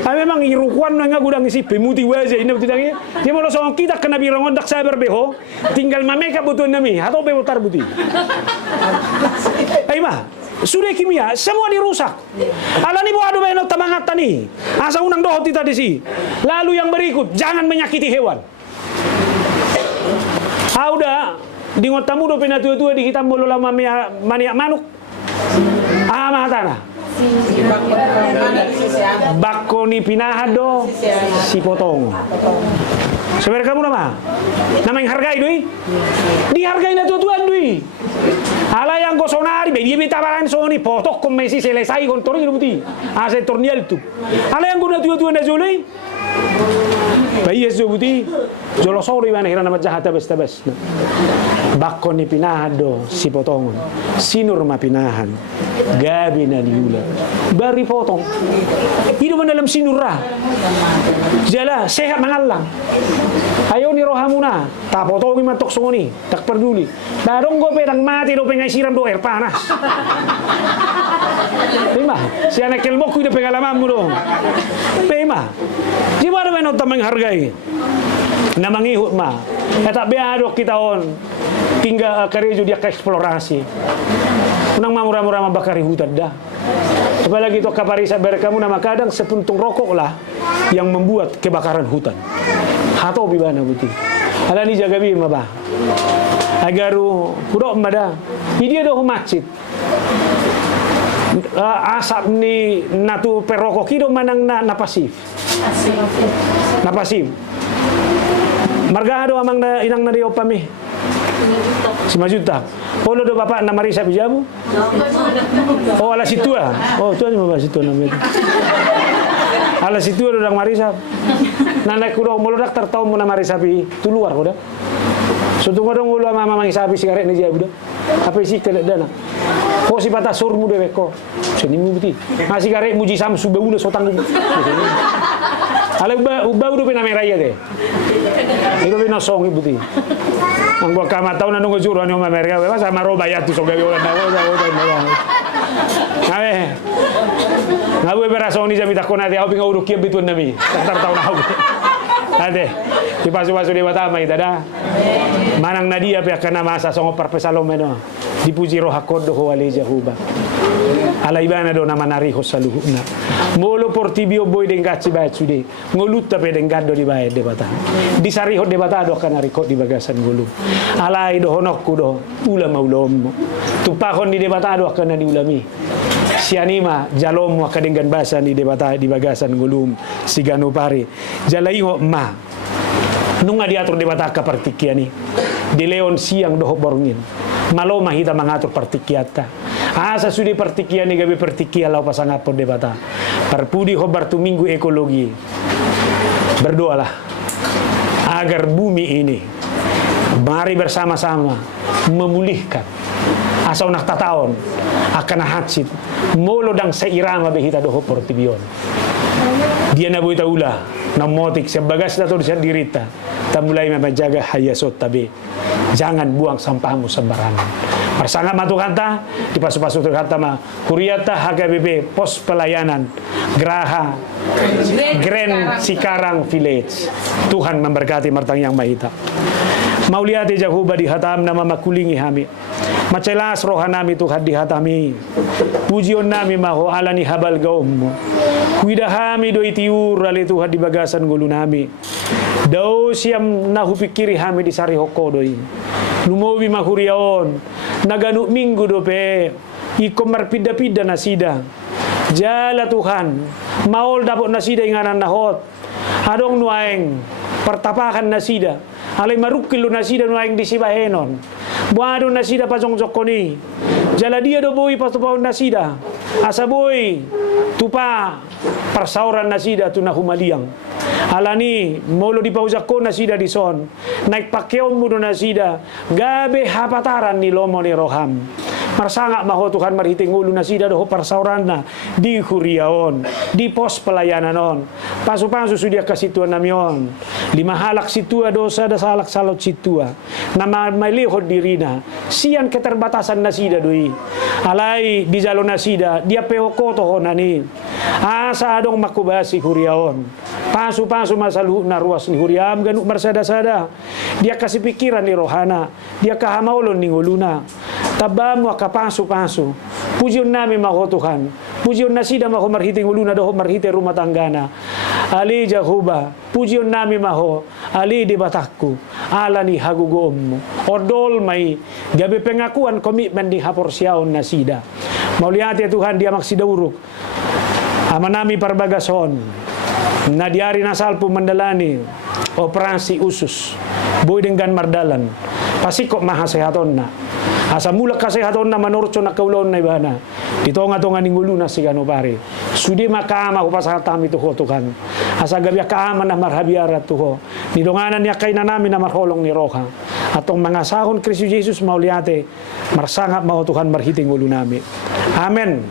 Ay memang irukuan nga gudang isip muti waje ina buti tangi. Dia mo so kita kena birangon dak sabar beho, tinggal mameka butuh nami atau be botar buti. Ay ma, sudah kimia semua dirusak. Alani bo ado bayan tamangat tani. Asa unang dohot kita desi. Lalu yang berikut, jangan menyakiti hewan. Udah di ngotamu do pena tua-tua di kita mulu lama maniak manuk. Mahatana. Bako ni pinahado si potong. Sebenarnya kamu nama yang hargai doi. Dihargai na tua-tua doi. Ala yang gosonari be dia minta barang soni potok kon mesi selesai kon tori buti. Ase tornial tu. Ala yang guna tua-tua na joloi. Bayes jo buti. Jolo sore mana hira nama jahat bes-bes. Bako ni pinahado si potong. Sinur ma pinahan. Gabi na diula. Bari potong. Hidup dalam sinurah. Jala sehat mangalang. Ayo ni rohamuna. Tak potongi matok soni. Tak peduli. Darong go pedang mati do pengai siram do air panas. Pema. Si anak kelmo ku de pengalamanmu dong. Pema. Di mana menot menghargai. Na mangihut ma. Eta beado kita on. Tinggal karejo dia ke eksplorasi. Unang mamura-mura mabakari hutan dah. Apalagi itu kaparisa berkamu nama kadang sepuntung rokok lah yang membuat kebakaran hutan. Hatau bibana buti. Alani jaga bi mabah. Agaru purok mada. Dia doh masjid. Asap ni natu perokok kido manang na pasif. Na pasif. Marga ado amang na inang na dio pami. 5 juta. Polo do bapak na Marisa pijamu? Oh, ala situa. Oh, tuan mo ba situa namanya? Ala situa do dang Marisa. Nanak kudo molodak tertaw mo na Marisa pi tuluar kuda. So tunggu dong ulo mama mangisabi sigaret ni jabu dah. Apa isi kelak dana? Ko si bata sur mu dewe ko. Seni mu buti. Masih sigaret muji sam sube ulo so tanggung. Ala uba udo pe na meraya de. Iko pe no song buti. Ang gua kama tau na nunggu juru ano mereka ba sama roba ya tu so gabi wala na wala. Ngawe. Ngawe berasong ni jami takona de au pinga uro kia bitun nami. Tar tau na au. Ade. Di pasu-pasu di batama itada. Manang nadia pe kana masa songo parpesalomeno. Dipuji roh hakodo ho aleja huba. Ala ibana do na manari ho saluhuna. Molo portibio boy dengaci bayat sude. Ngolutta pe dengado di bayat debata. Disari ho debata do kana riko di bagasan gulu. Ala ido honokku do ulama ulom. Tupahon di debata do kana di ulami. Sianima jalom wakadenggan basa di debata di bagasan gulum sigano pare. Jalaiho ma. Nunga diatur debata ka partikiani. Di leon siang doho borngin. Malo mahita mengatur partikiata. Asa sudi partikiani gabi partikia lau pasangapo debata. Perpudi hobar tu minggu ekologi. Berdoalah agar bumi ini mari bersama-sama memulihkan asa unak tataon akan hatsit molo dang seirama behita doho portibion. Dia na buita ula na motik sebagas dato di dirita. Mulai menjaga hayasot tabi. Jangan buang sampahmu sembarangan. Pasangan matu kata di pasu-pasu kata mah Kuriata HKBP pos pelayanan Geraha Grand Cikarang Village. Tuhan memberkati martang yang mahita. Mauliati jahuba dihatam nama makulingi hami. Macelas rohanami Tuhan dihatami. Pujion nami maho alani habal gaum. Kuidahami do itiur ali Tuhan di bagasan gulu nami. Dau siam nahu pikiri hami di sari hoko doi. Lumowi mahuriaon. Naganu minggu dope. Iko marpida-pida nasida. Jala Tuhan. Maol dapot nasida inganan nahot. Adong nuaeng. Pertapakan nasida. Alay marukil nasida nuaeng di sibahenon. Buado nasida pasong sokoni. Jala dia do boy pastupahon nasida. Asa boy. Tupa. Persauran nasida tu nahumaliang. Alani molo di pauzako nasida di son. Naik pakeon mudo nasida. Gabe hapataran ni lomo ni roham. Marsanga maho Tuhan marhiting ulu nasida doho persauran na di huriaon, di pos pelayanan on. Pasu-pasu sudia kasituan namion. 5 halak situa dosa da salak salot situa. Nama mailihod dirina. Sian keterbatasan nasida doi. Alai di jalo nasida dia peoko toho nani. Asa adong makubasi huriaon. Pasu-pasu masaluh na ruas ni huriam ganuk marsada-sada. Dia kasih pikiran ni rohana. Dia kahamaulon ni uluna. Tabamu akapasu-pasu. Pujion nami maho Tuhan. Pujion nasida maho marhiting uluna doho marhite rumah tanggana. Ali jahuba. Pujion nami maho. Ali di batakku. Alani hagugommu. Odol mai. Gabi pengakuan komitmen di haporsiaon nasida. Mauliati Tuhan dia maksidauruk. Amanami parbagason. Nadiari nasalpu mendalani. Operasi usus. Boy dengan mardalan. Pasikok maha sehaton na. Asa mula kasehatan na manorcho na kaulon na ibana. Ditonga-tonga ningulu na sigano pare. Sudi makama ko pasatami tuho Tuhan. Asa gabya kaama na marhabiara tuho. Nidonganan niya kay na namin na marholong ni Roha. Atong mga sahon Kristo Jesus mauliate. Marsangap mao Tuhan marhiting ulo nami. Amen.